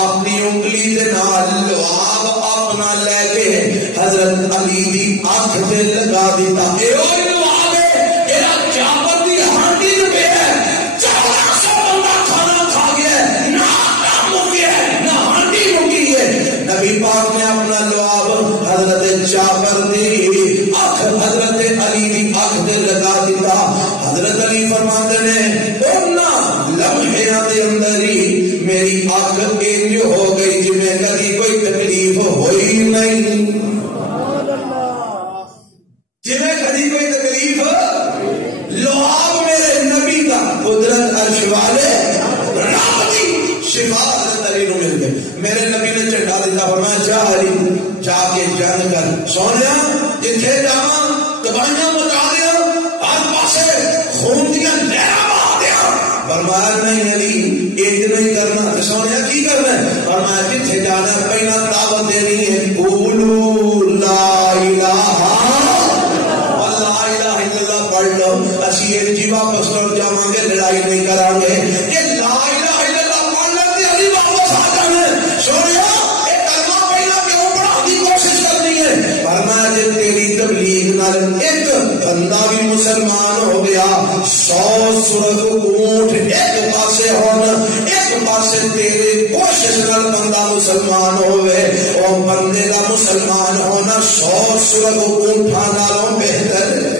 اپنی انگلی دے نال لعاب اپنا لے کے حضرت علی دی آنکھ تے لگا دیتا اے او لعاب ہے جڑا جابر دی ہانڈی تے پہ ہے 400 بندہ کھانا کھا گیا نہ آٹا مکیا نہ ہانڈی مکی ہے نبی پاک نے اپنا لعاب حضرت جابر دی جویں کدی کوئی تکلیف ہوئی نہیں، جویں کدی کوئی تکلیف لعاب میرے نبی کا قدرت عرش والے رب دی شفا علی نو مل گئے. میرے نبی نے چڑھا دیتا فرمایا جا علی جا کے جنگ کر. سونیا جتھے جاواں تباہیاں مچا دیا، ہر پاسے خون دیاں لہراں بہا دیا. فرمایا نہیں علی ایک نہیں کرنا. تو سونیا کی کرنا ہے؟ فرمایا جتھے جانا پہلا دعوت دینی ہے قولوا لا الہ واللہ الہ الا اللہ پڑھ لو. اسی ایک جی واپس لوٹ جاواں گے، لڑائی نہیں کران گے. یہ لا الہ الا اللہ پڑھ لیں علی واپس آ جانا. سونیا ایک کلمہ پہلا کیوں پڑھانے کی کوشش کرنی ہے؟ فرمایا جب تیری تبلیغ نال ایک بندہ بھی مسلمان ہو گیا، 100 سرخ اونٹ ایک پاسے ہونا، ایک پاسے تیرے کوشش نال بندہ مسلمان ہوئے، اور بندے کا مسلمان ہونا 100 سرخ اونٹاں نالوں بہتر ہے.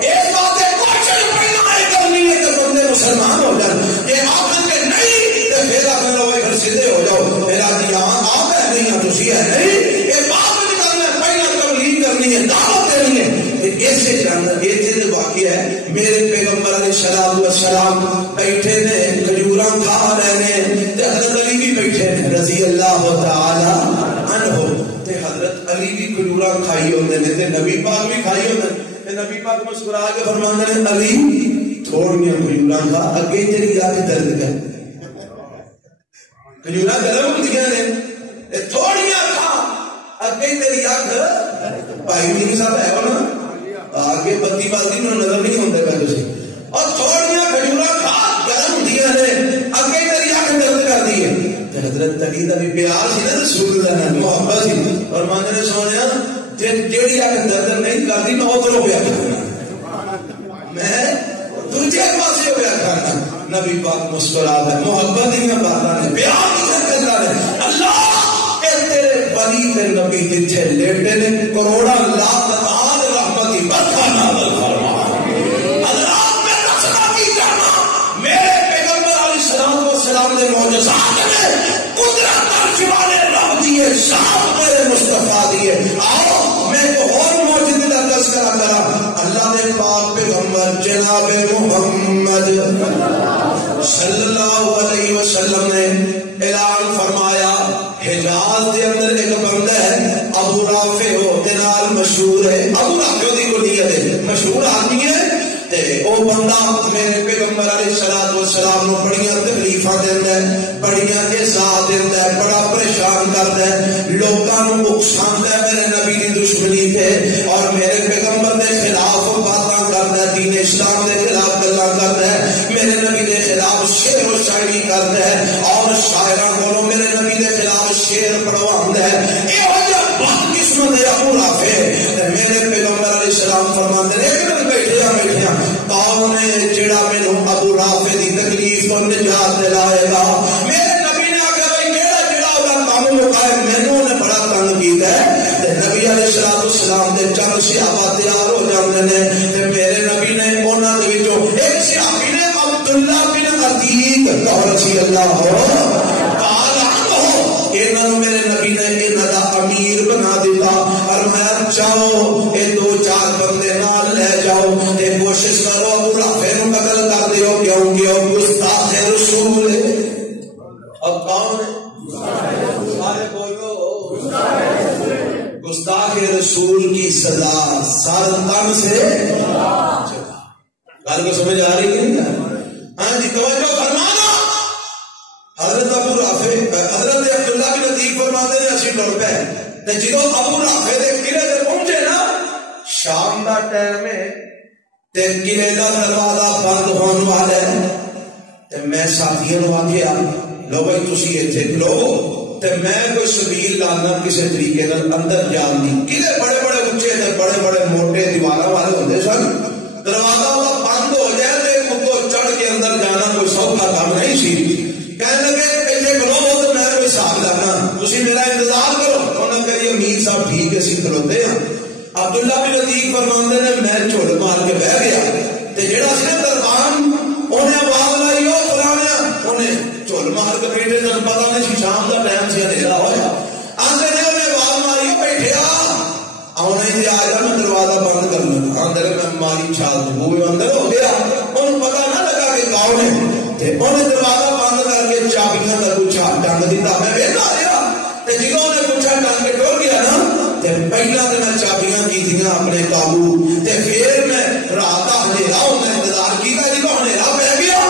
ایک بات ہے کوشش پہلا ہے کرنی ہے کہ بندے مسلمان ہو جائیں. یہ آخر کے نہیں تو پھر اپنے لوگ گھر سیدھے ہو جاؤ. میرا جی آپ ہے نہیں ہے تسی ہے نہیں. یہ بات نہیں کرنا ہے، پہلا تبلیغ کرنی ہے، دعوت دینی ہے. ایسے جاننا یہ چیز واقعہ ہے. میرے پیغمبر علیہ السلام والسلام بیٹھے نے کھجوراں کھا رہے ہیں، تے حضرت علی بھی بیٹھے ہیں رضی اللہ تعالی عنہ. تے حضرت علی بھی کھجوراں کھائی ہوندے نے تے نبی پاک بھی کھائی ہوندے نے. تے نبی پاک مسکرا کے فرماندے نے علی تھوڑیاں کھجوراں کھا، اگے تیری اکھ درد کر. کھجوراں گرم ہوندیاں نے، تھوڑیاں کھا اگے تیری اکھ. بھائی میری صاحب ہے نا آگے بتی بالتی میں نظر نہیں ہوتا پہ تھی. اور تھوڑیاں کھجوراں کھا گرم ہوندیاں نے، اگے تیری اکھ درد کر دی ہے. حضرت علی دا بھی پیار سی نا رسول اللہ نال محبت سی. اور ماں نے سونیا جیڑی اکھ درد نہیں کرتی میں ادھروں پیا کرنا، میں دوجے پاسے پیا کرنا. نبی پاک مسکرا ہے. محبت دیا باتاں نے، پیار کی گلاں نے. اللہ تیرے ولی تے نبی جتھے لیٹے نے کروڑا لاکھ آد رحمتی برکھا نازل فرما. حضرات میں رسنا کی جانا میرے پیغمبر علیہ السلام والسلام نے معجزات میں قدرت عرش والے رب دیے، صاحب میرے مصطفیٰ دیے. آؤ میں تو اور معجزے کا تذکرہ کرا. اللہ نے پاک پیغمبر جناب محمد صلی اللہ علیہ وسلم نے اعلان فرمایا حجاز دے اندر ایک بندہ ہے ابو رافع ہو دنال مشہور ہے. ابو رافع دی کلیت ہے، مشہور آدمی ہے. تے او بندہ میرے پیغمبر علیہ الصلوۃ والسلام نو بڑیاں تکلیفاں دیندا ہے، بڑیاں اذیت دیندا ہے، بڑا پریشان کردا ہے، لوکاں نو اکساندا ہے میرے نبی دی دشمنی تے، اور میرے پیغمبر دے خلاف باتاں کردا ہے، دین اسلام دے خلاف گلاں کردا ہے، میرے نبی دے خلاف شعر و شاعری کردا ہے، اور شاعراں کولوں میرے نبی دے خلاف شعر پڑھواندا ہے. ایہو جہا بد قسمت ہے ابو رافع. میرے پیغمبر علیہ السلام فرماندے نے ایک دن بیٹھیا کون ہے جڑا مینوں ابو رافع دی تکلیف تو نجات دلائے گا. میرے نبی نے آخیا بھائی کہڑا جڑا اودا کام مکائے مینوں نے بڑا تنگ کیتا ہے. تے نبی علیہ الصلوۃ والسلام دے چند صحابہ تیار ہو جاندے نے. تے میرے نبی نے انہاں دے وچوں ایک صحابی نے عبداللہ بن عتیق رضی اللہ تعالی عنہ انہاں نوں میرے نبی نے انہاں دا امیر بنا دیتا. اور میں چاہو اے دو چار بندے نال لے جاؤ تے کوشش کرو ابو رافع نو قتل کر دیو کیونکہ او گستاخ رسول ہے. اب کون ہے؟ سارے بولو گستاخ رسول کی سزا سر تن سے گل کو سمجھ آ رہی ہے؟ ہاں جی توجہ فرمانا. حضرت ابو رافع حضرت عبداللہ بن عتیق فرماتے ہیں اسی ٹر پہ تے جدوں ابو رافع دے قلعے تے پہنچے نا شام دا ٹائم ہے تے قلعے دا دروازہ بند ہون والا ہے. تے میں ساتھیاں نوں آکھیا لو بھائی تسی ایتھے کھلو تے میں کوئی سبیل لانا کسی طریقے نال اندر جان دی. قلعے بڑے بڑے اونچے تے بڑے بڑے موٹے دیواراں والے ہوندے سن. دروازہ بند ہو جائے تے اتوں چڑھ کے اندر جانا کوئی سوکھا کام نہیں سی. کہنے لگے ایتھے کھلو تو میں کوئی حساب لانا تسی میرا انتظار کرو. انہاں کہیا امیر صاحب ٹھیک ہے اسی کھلوتے ہیں. عبداللہ بن عتیق فرماندے نے میں جھول مار کے بہ گیا تے جڑا سی دربان انہیں آواز لائی او فلانا انہیں جھول مار کے بیٹھے تن پتا نہیں سی شام کا ٹائم سے اندھیرا ہوا آندے نے انہیں آواز ماری بیٹھے آنا ہی آ جا میں دروازہ بند کر لوں اندر میں ماری چھال ہوئے اندر ہو گیا انہوں پتا نہ لگا کہ کون ہے انہیں دروازہ بند کر کے چابیاں کا گچھا ٹنگ دیتا میں ویلا آیا جنہوں نے گچھا ٹنگ کے ٹور گیا نا پہلا تو میں چابیاں کی دیا اپنے قابو پھر میں رات کا ہنیرا انہیں انتظار کیا جب ہنیرا پہ گیا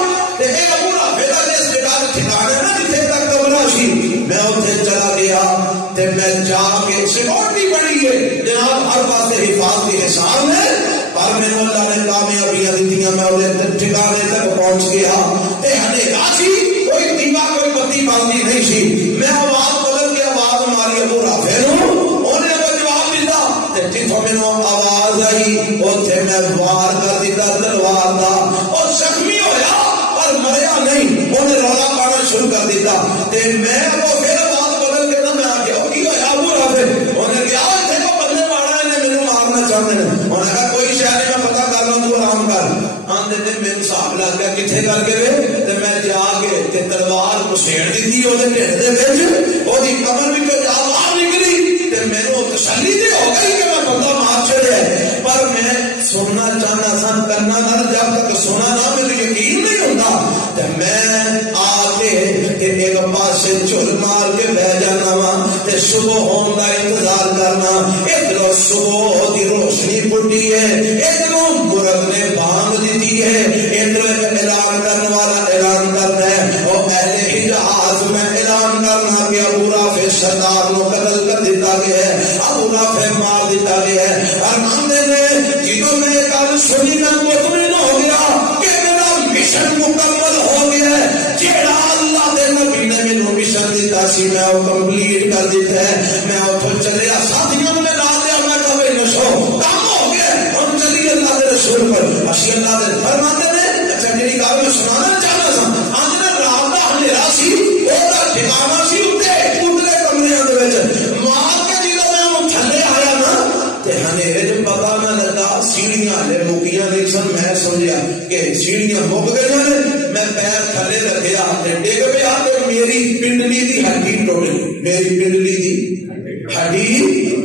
ابو رافع کا جس جگہ ٹھکانا نا جتنے تک کمرہ سی میں اتنے چلا گیا میں جا کے سیکورٹی بڑی ہے جناب ہر پاس حفاظت کے حساب ہے پر میں اللہ نے کامیابیاں دیتی میں انہیں ٹھکانے تک پہنچ گیا ہنیرا سی کوئی دیوا کوئی بتی باندھی نہیں سی میں آواز بدل کے آواز ماری ابو رافع انہیں جواب دیتا جتوں میرے آواز آئی اتنے میں وار کر دیتا تلوار کا اور زخمی ہویا پر مریا نہیں انہیں رولا پانا شروع کر دیتا میں وہ پھر آواز بدل کے نہ میں آ گیا کی ہویا ابو رافع انہیں کہا اتنے کو بندے مارا انہیں میرے مارنا چاہتے ہیں انہیں کہا کوئی شہر میں پتا کر لوں تو آرام کر آندے نے میرے صاحب لگ گیا کتنے کر کے وے میں جا کے تلوار کو سیڑ دیتی انہیں ڈھڑ دے بچ وہ دی کمر بھی کوئی آواز نکلی میں نے تسلی دے ہو گئی کہ میں بندہ مار چھڑے پر میں سننا چاہنا تھا کرنا تھا جب تک سنا نہ مجھے یقین نہیں ہوتا میں آ کے ایک پاس چل مار کے بہ جانا وا صبح ہونے کا انتظار کرنا ادھر صبح کی روشنی پھٹی ہے ادھر مرغ نے بانگ دیتی ہے ادھر اعلان کرنے والا اعلان کرتا ہے اور پہلے ہی جہاز میں اعلان کرنا کہ ابو رافع سردار کو قتل کر دیتا گیا ہے ابو رافع مار دیتا گیا ہے ارماندے نے جنہوں نے کل سنی میں مطمئن ہو گیا کہ میرا مشن مکمل ہو گیا ہے جیڑا اللہ دے نبی نے مینوں مشن دیتا سی میں وہ کمپلیٹ کر دیتا ہے میں اتھوں چلیا ساتھیوں نے لا دیا میں کہا بھائی نشو کام ہو گیا ہم چلیے اللہ دے رسول پر اسی اللہ دے فرماتے نے اچھا جڑی گل میں سنانا چاہتا تھا آج نے رات کا ہنیرا سی وہ ٹھکانا سی اتنے کمرے دے وچ مار کے جدوں میں تھلے آیا نا تے ہنیرے جو پتا نہ لگا سیڑھیاں لے مکیاں نہیں سن میں سمجھا کہ سیڑھیاں مک گئی نے میں پیر تھلے رکھیا تے ڈگ پیا تے میری پنڈلی دی ہڈی ٹوٹ گئی میری پنڈلی دی ہڈی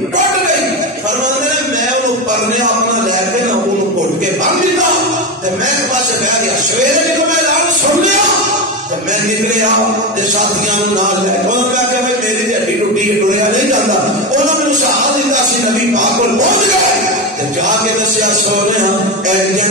ٹوٹ گئی فرماندے نے میں انہوں پرنے اپنا لے کے نہ انہوں گھٹ کے بن دیتا تے میں ایک پاس بہ گیا سویرے جب میں اعلان سن لیا میں نکلیا ساتھیاں نال لے انہوں نے کہا کہ میری ہڈی ٹوٹی ہے ٹریا نہیں جاتا انہوں نے سہارا دیتا سی نبی پاک کو پہنچ گئے جا کے دسیا سونے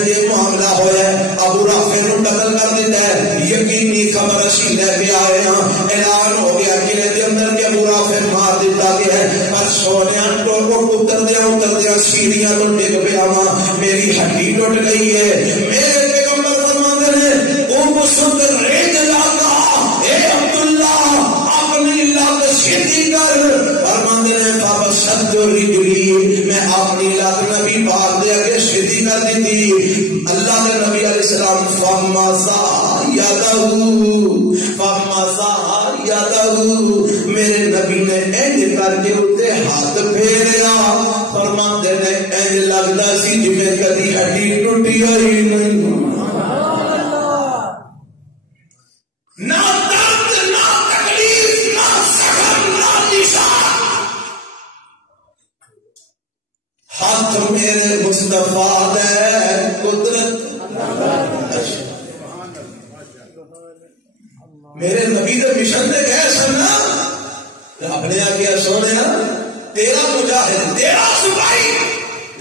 یہ معاملہ ہوا ہے ابو رافع نو قتل کر دیتا ہے یقینی خبر اسی لے کے آئے ہاں اعلان ہو گیا قلعے کے اندر کہ ابو رافع مار دیتا گیا ہے پر سونے اتردیا سیڑھیاں تو ڈگ پیا میری ہڈی ٹوٹ گئی ہے میرے پیغمبر فرماتے ہیں او سن ریت لاتا اے عبداللہ اپنی لات سیدھی کر فرماتے ہیں بابا سد رجلی میں اپنی لات نبی پاک دے کے سیدھی کر دی تھی اللہ کے نبی علیہ السلام فمسا یادہ میرے نبی نے انج کر کے اتنے ہاتھ پھیریا فرماتے نے انج لگتا سی جی میں کدی ہڈی ٹوٹی ہوئی نہیں نہ درد نہ تکلیف نہ زخم نہ نشان ہاتھ میرے مصطفیٰ دے قدرت میرے نبی دے مشن دے گئے سننا اپنے آگیا سونے تیرا مجاہد تیرا سپاہی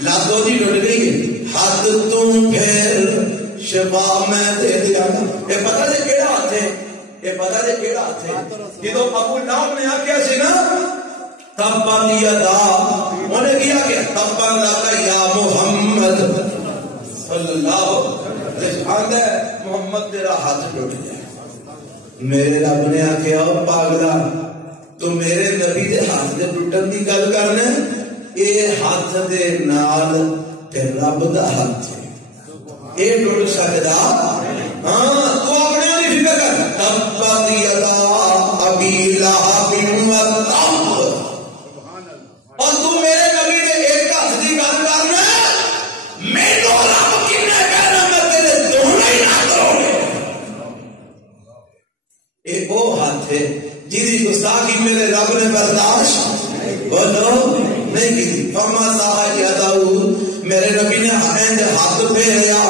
لاتوں دی ٹوٹ گئی ہے ہاتھ تم پھر شفا میں دے دیا یہ پتہ جے کیڑا ہاتھ ہے یہ پتہ جے کیڑا ہاتھ ہے جدو ابو لہب نے آگیا سی نا تبا یدا انہیں کیا کہ تبا لکا یا محمد صلی اللہ علیہ محمد تیرا ہاتھ ٹوٹ گیا میرے رب نے آخیا پاگلا تو میرے نبی دے ہاتھ دے ٹوٹن دی گل کرنا یہ ہاتھ دے نال تے رب دا ہاتھ ہے یہ ٹوٹ سکدا ہاں تو اپنے والی فکر کر تبت یدا ابی لہب وتب اور تو میرے نبی دے ایک ہاتھ دی گل کرنا میرے رب کنے کہنا میں تیرے دونوں ہی نہ کروں اے او پناہ کی میرے رب نے برداشت بولو نہیں کی. میرے نبی نے ہاتھ پھیریا.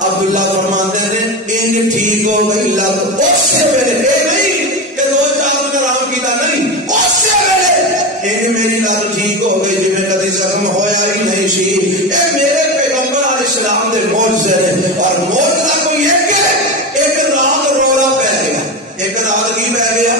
عبداللہ فرماتے ہیں انج ٹھیک ہو گئی لت اسی ویلے. یہ نہیں کہ 2-4 دن آرام کیتا, نہیں, اسی ویلے انج میری لت ٹھیک ہو گئی جی میں کدی زخم ہویا ہی نہیں سی. اے میرے پیغمبر علیہ السلام دے معجزے نے. اور معجزہ کوئی ایک رات رولا پہ گیا. ایک رات کی پہ گیا,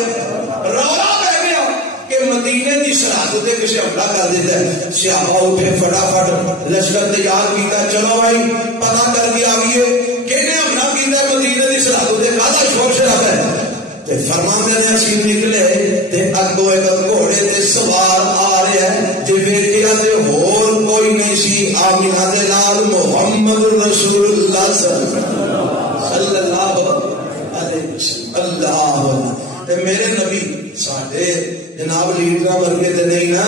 رولا پہ گیا کہ مدینے کی سرحد تے کسی حملہ کر دیتا ہے. صحابہ اٹھے فٹافٹ لشکر تیار کیتا, چلو بھائی پتہ کر کے آئیے کہنے حملہ کیتا ہے مدینے کی سرحد تے کالا شور شرابہ ہے. تے فرماندے نے اسی نکلے تے اگوں ایک گھوڑے تے سوار آ رہا ہے جے ویکھیا تے ہور کوئی نہیں سی آمینہ دے نال محمد رسول اللہ صلی اللہ علیہ وسلم. اللہ تے میرے نبی ساڈے جناب لیڈراں ورگے تے نہیں نا,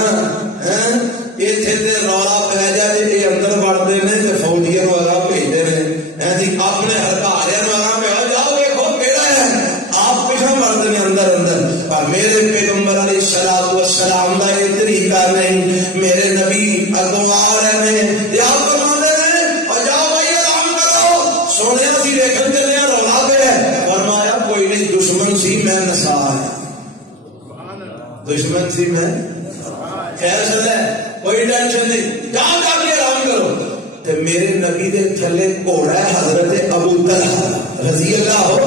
ایتھے تے رولا پہ جائے یہ اندر وڑدے نے تے فوجیاں والا بھیجدے نے اپنے ہرکاریاں والا پہ جاؤ دیکھو کیڑا ہے, آپ پیچھے وڑدے نے اندر اندر. پر میرے پیغمبر علیہ الصلوۃ والسلام دا یہ طریقہ نہیں. میرے نبی اگوں آ رہے ہیں یا فرماندے نے اور جاؤ بھائی آرام کرو, سونے سی دیکھن چلے رولا پہ ہے. فرمایا کوئی نہیں, دشمن سی میں نسا آیا, دشمن سی میں خیر سد ہے, کوئی ٹینشن نہیں, جان جا کے آرام کرو. تے میرے نبی دے تھلے گھوڑا ہے حضرت ابو طلحہ رضی اللہ ہو.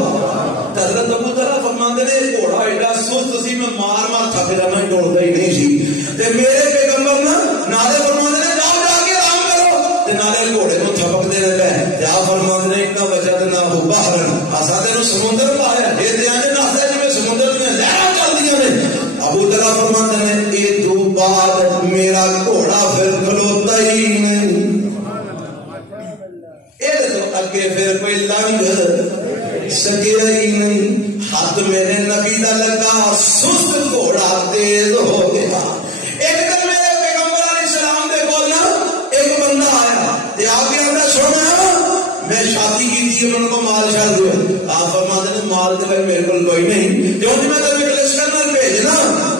حضرت ابو طلحہ فرماندے نے گھوڑا ایڈا سست سی میں مار مار تھک جا, میں ڈردا ہی نہیں سی. تے میرے پیغمبر نا نالے فرماندے نے جاؤ جا کے آرام کرو, تے نالے گھوڑے نو تھپک دے پے. یا فرماندے نے اتنا وجد نہ ہو باہر, اسا تینوں سمندر پایا اے تے اج ناسے جویں سمندر میں لہراں چلدیاں نے. ابو طلحہ فرماندے نے اے تو بعد میرا گھوڑا پھر کھلوتا ہی نہیں, اے تو اگے پھر کوئی لنگ سکیا ہی نہیں. ہاتھ میرے نبی دا لگا, سست گھوڑا تیز ہو گیا. ایک دن میرے پیغمبر علیہ السلام دے کول نا ایک بندہ آیا تے آ کے آندا سونا میں شادی کی تھی, ان کو مال شاد ہوئے. آپ فرماتے ہیں مال تو بھائی میرے کو کوئی نہیں, جو میں تمہیں لشکر میں بھیجنا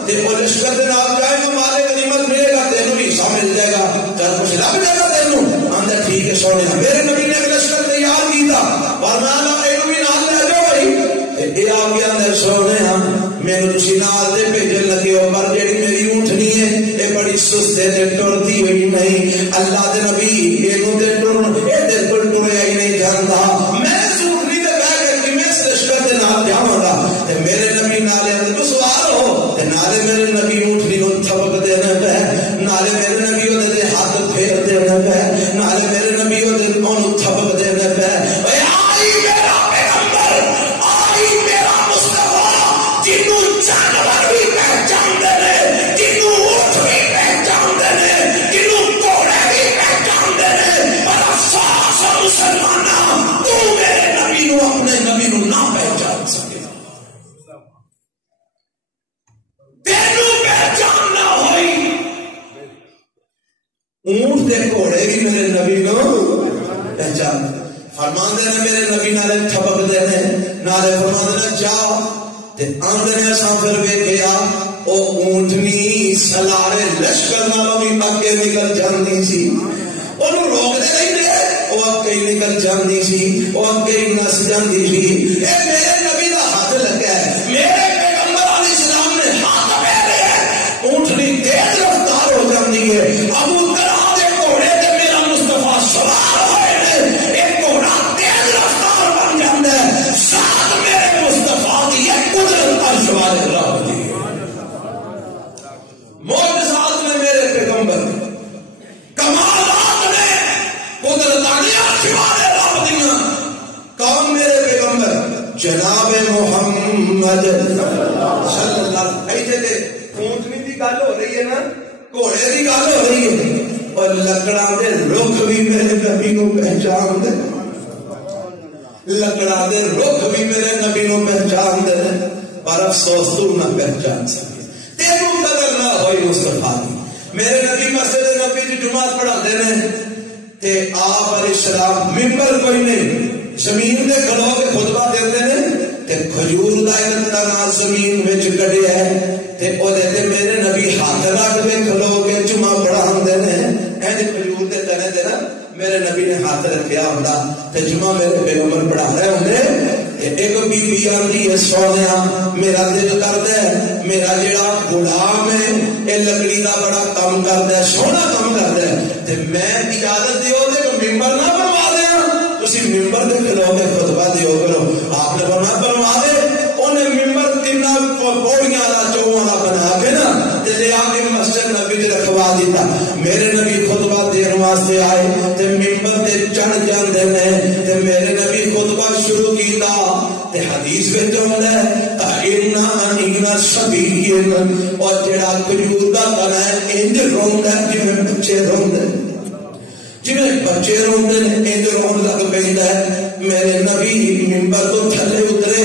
تے وہ لشکر کے نام جائے گا, مال غنیمت ملے گا, تینوں بھی حصہ مل جائے گا, چل کچھ لگ جائے گا تینوں. آندا ٹھیک ہے سونے. میرے نبی نے لشکر تیار کیتا, فرمایا اینو بھی نال لے جاؤ بھائی. اے آ گیا اندر سونے مینوں تسی نال تے بھیجن لگے ہو, پر جیڑی میری اونٹنی ہے اے بڑی سست ہے تے ٹرتی ہوئی نہیں. اللہ دے نبی اینو تے ٹرن اے تے ٹریا ہی نہیں جاندا, میں اونٹنی تے بیٹھ کے کیویں اس لشکر دے نال جاواں گا. تے میرے نبی نالے تے سوار ہو, تے نالے میرے نبی اونٹنی نو تھپک دینا پے, نالے میرے نبی دے ہاتھ پھیر دینا پے, نالے میرے نبی دے اونوں تھپک دینا پے. اے آئی میرا پیغمبر, آئی میرا مصطفیٰ, جنوں جانور بھی پہچاندے نے, جنوں اونٹ بھی پہچاندے نے, جنوں گھوڑے بھی پہچاندے نے, پر افسوس مسلماناں تو میرے نبی نو اپنے نبی نو نہ پہچان سکے. تینوں پہچان نہ ہوئی, اونٹ دے گھوڑے بھی میرے نبی نو پہچان. فرماندے نے میرے نبی نالے تھپک دے نے, نالے فرماندے نے جا تے آندے نے اساں پھر ویکھیا او اونٹنی سلارے لشکر نالوں بھی اگے نکل جاندی سی. اونوں روک دے نہیں دے, او اگے نکل جاندی سی, او اگے نس جاندی سی. اے میرے نبی دا ہاتھ لگا ہے, میرے پیغمبر علیہ السلام نے ہاتھ پھیریا ہے, اونٹنی تیز رفتار ہو جاندی ہے. ابو طلحہ دے گھوڑے تے میرا مصطفیٰ سوار ہوئے نے, ایک گھوڑا تیز رفتار بن جاندا ہے, ساتھ میرے مصطفیٰ دی ایک قدرت کا شمار رب دی. معجزات میں میرے پیغمبر, کمالات میں قدرتانیاں شمار رب دیاں. کون میرے پیغمبر جناب محمد صلی اللہ علیہ وسلم. اونٹنی دی گل ہو رہی ہے نا, گھوڑے دی گل ہو رہی ہے, اور لکڑاں دے رخ بھی میرے نبی نو پہچان دے, لکڑاں دے رخ بھی میرے نبی نو پہچان دے, پر افسوس تو نہ پہچان سکے. تینوں قدر نہ ہوئی مصطفیٰ دی. میرے نبی مسجد نبی دی جمعات پڑھاندے نے تے آپ علیہ السلام ممبر کوئی نہیں, زمین دے کھلو کے خطبہ دیندے نے تے کھجور دا ایک تنا زمین وچ کڈیا ہے, تے او دے میرے نبی ہاتھ رکھ کے کھلو کے جمعہ پڑھا ہوندے نے اینج کھجور دے تنے تے نا میرے نبی نے ہاتھ رکھیا ہوندا تے جمعہ میرے پیغمبر پڑھا رہے ہوندے ایک بی بی آندی ہے سونیا میرا دل کردا ہے میرا جڑا غلام ہے اے لکڑی دا بڑا کام کردا ہے سونا کام کردا ہے تے میں اجازت دیو تے ممبر نہ بنوا دیا تسی ممبر دے کھلو کے خطبہ دیو کرو آپ نے بنوا دے اونے ممبر تینا پوڑیاں والا چوں والا بنا کے نا تے لے آ کے مسجد نبی تے رکھوا دیتا میرے نبی خطبہ دین واسطے آئے تے ممبر تے چڑھ جاندے نے تے میرے نبی خطبہ شروع کیتا تے حدیث وچ ہوندا ہے اننا شبیین اور جڑا کھجور دا تنا ہے انج روندا جویں بچے روندے جویں بچے روندے نے انج رون لگ پیندا ہے میرے نبی ممبر تو تھلے اترے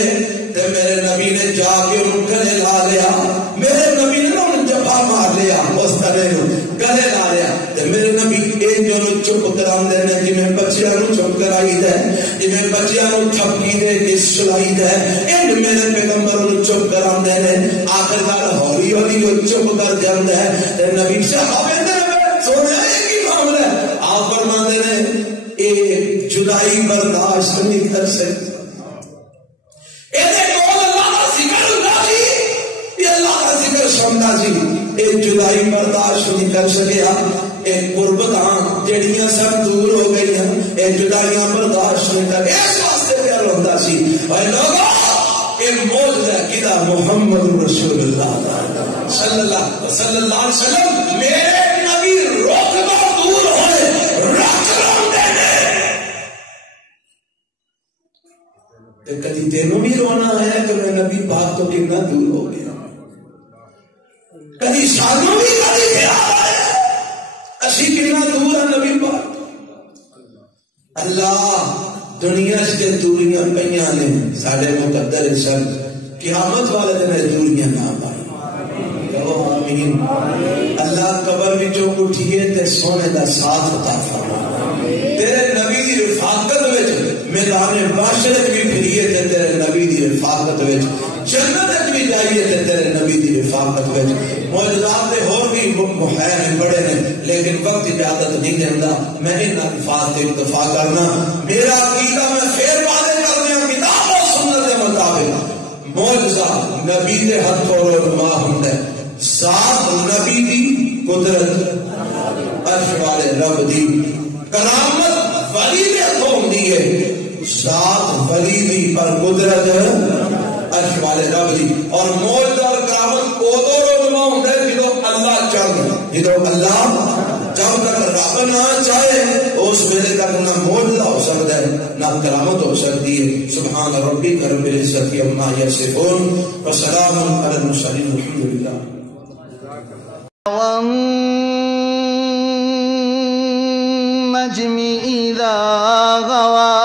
تے میرے نبی نے جا کے ان گلے لا لیا میرے نبی نے ان جفا مار لیا اس طرح گلے لا لیا تے میرے نبی ایک جو چپ کراندے نے جویں بچیاں نو چپ کرائی دے جویں بچیاں نو تھپکی دے کے سلائی دے اینڈ میرے پیغمبر نو چپ کراندے نے آخر کار ہولی ہولی جو چپ کر جاندا ہے تے نبی صحابہ نے سونے کی معاملہ ہے آپ فرماندے نے اے جدائی برداشت نہیں کر سکتے سمجھا جی اے جدائی برداشت نہیں کر سکیا اے قربتاں جڑیاں سب دور ہو گئی ہیں اے جدائیاں برداشت نہیں کر اس واسطے پیار ہوتا سی اے لوگا اے موجزہ کدا محمد رسول اللہ صلی اللہ علیہ وسلم میرے نبی رکبہ دور ہوئے رکبہ دینے تے کدی تینوں بھی رونا ہے کہ میں نبی پاک تو کتنا دور ہو گیا کدی سانوں بھی کدی خیال آیا اسی کتنا دور ہے نبی پاک اللہ دنیا سے دوریاں پئیاں نے ساڈے مقدر سر قیامت والے دن دوریاں نہ پائیں کہو آمین اللہ قبر وچوں اٹھیے تے سونے دا ساتھ عطا فرما تیرے نبی دی رفاقت وچ میدان معاشرے بھی پھریے تے تیرے نبی دی رفاقت وچ جنت بھی جائیے تے تیرے نبی دی رفاقت وچ معجزات دے اور بھی محیر بڑے نے لیکن وقت اجازت نہیں دیندا میں ان الفاظ تے اکتفا کرنا میرا عقیدہ میں پھر واضح کر دیا کتاب و سنت کے مطابق معجزہ نبی دے ہتھوں رونما ہوندا ہے ذات نبی دی قدرت عرش والے رب دی کرامت ولی دے ہتھوں ہوندی ہے ذات ولی دی پر قدرت عرش والے رب دی اور معجزہ اور کرامت اودوں رونما ہوندا ہے جدوں اللہ چاہے جدوں اللہ جب تک رب نہ چاہے اس ویلے تک نہ معجزہ ہو سکتا ہے نہ کرامت ہو سکتی ہے سبحان ربک رب العزت عما یصفون وسلام علی المرسلین والحمد للہ والنجم اذا غوا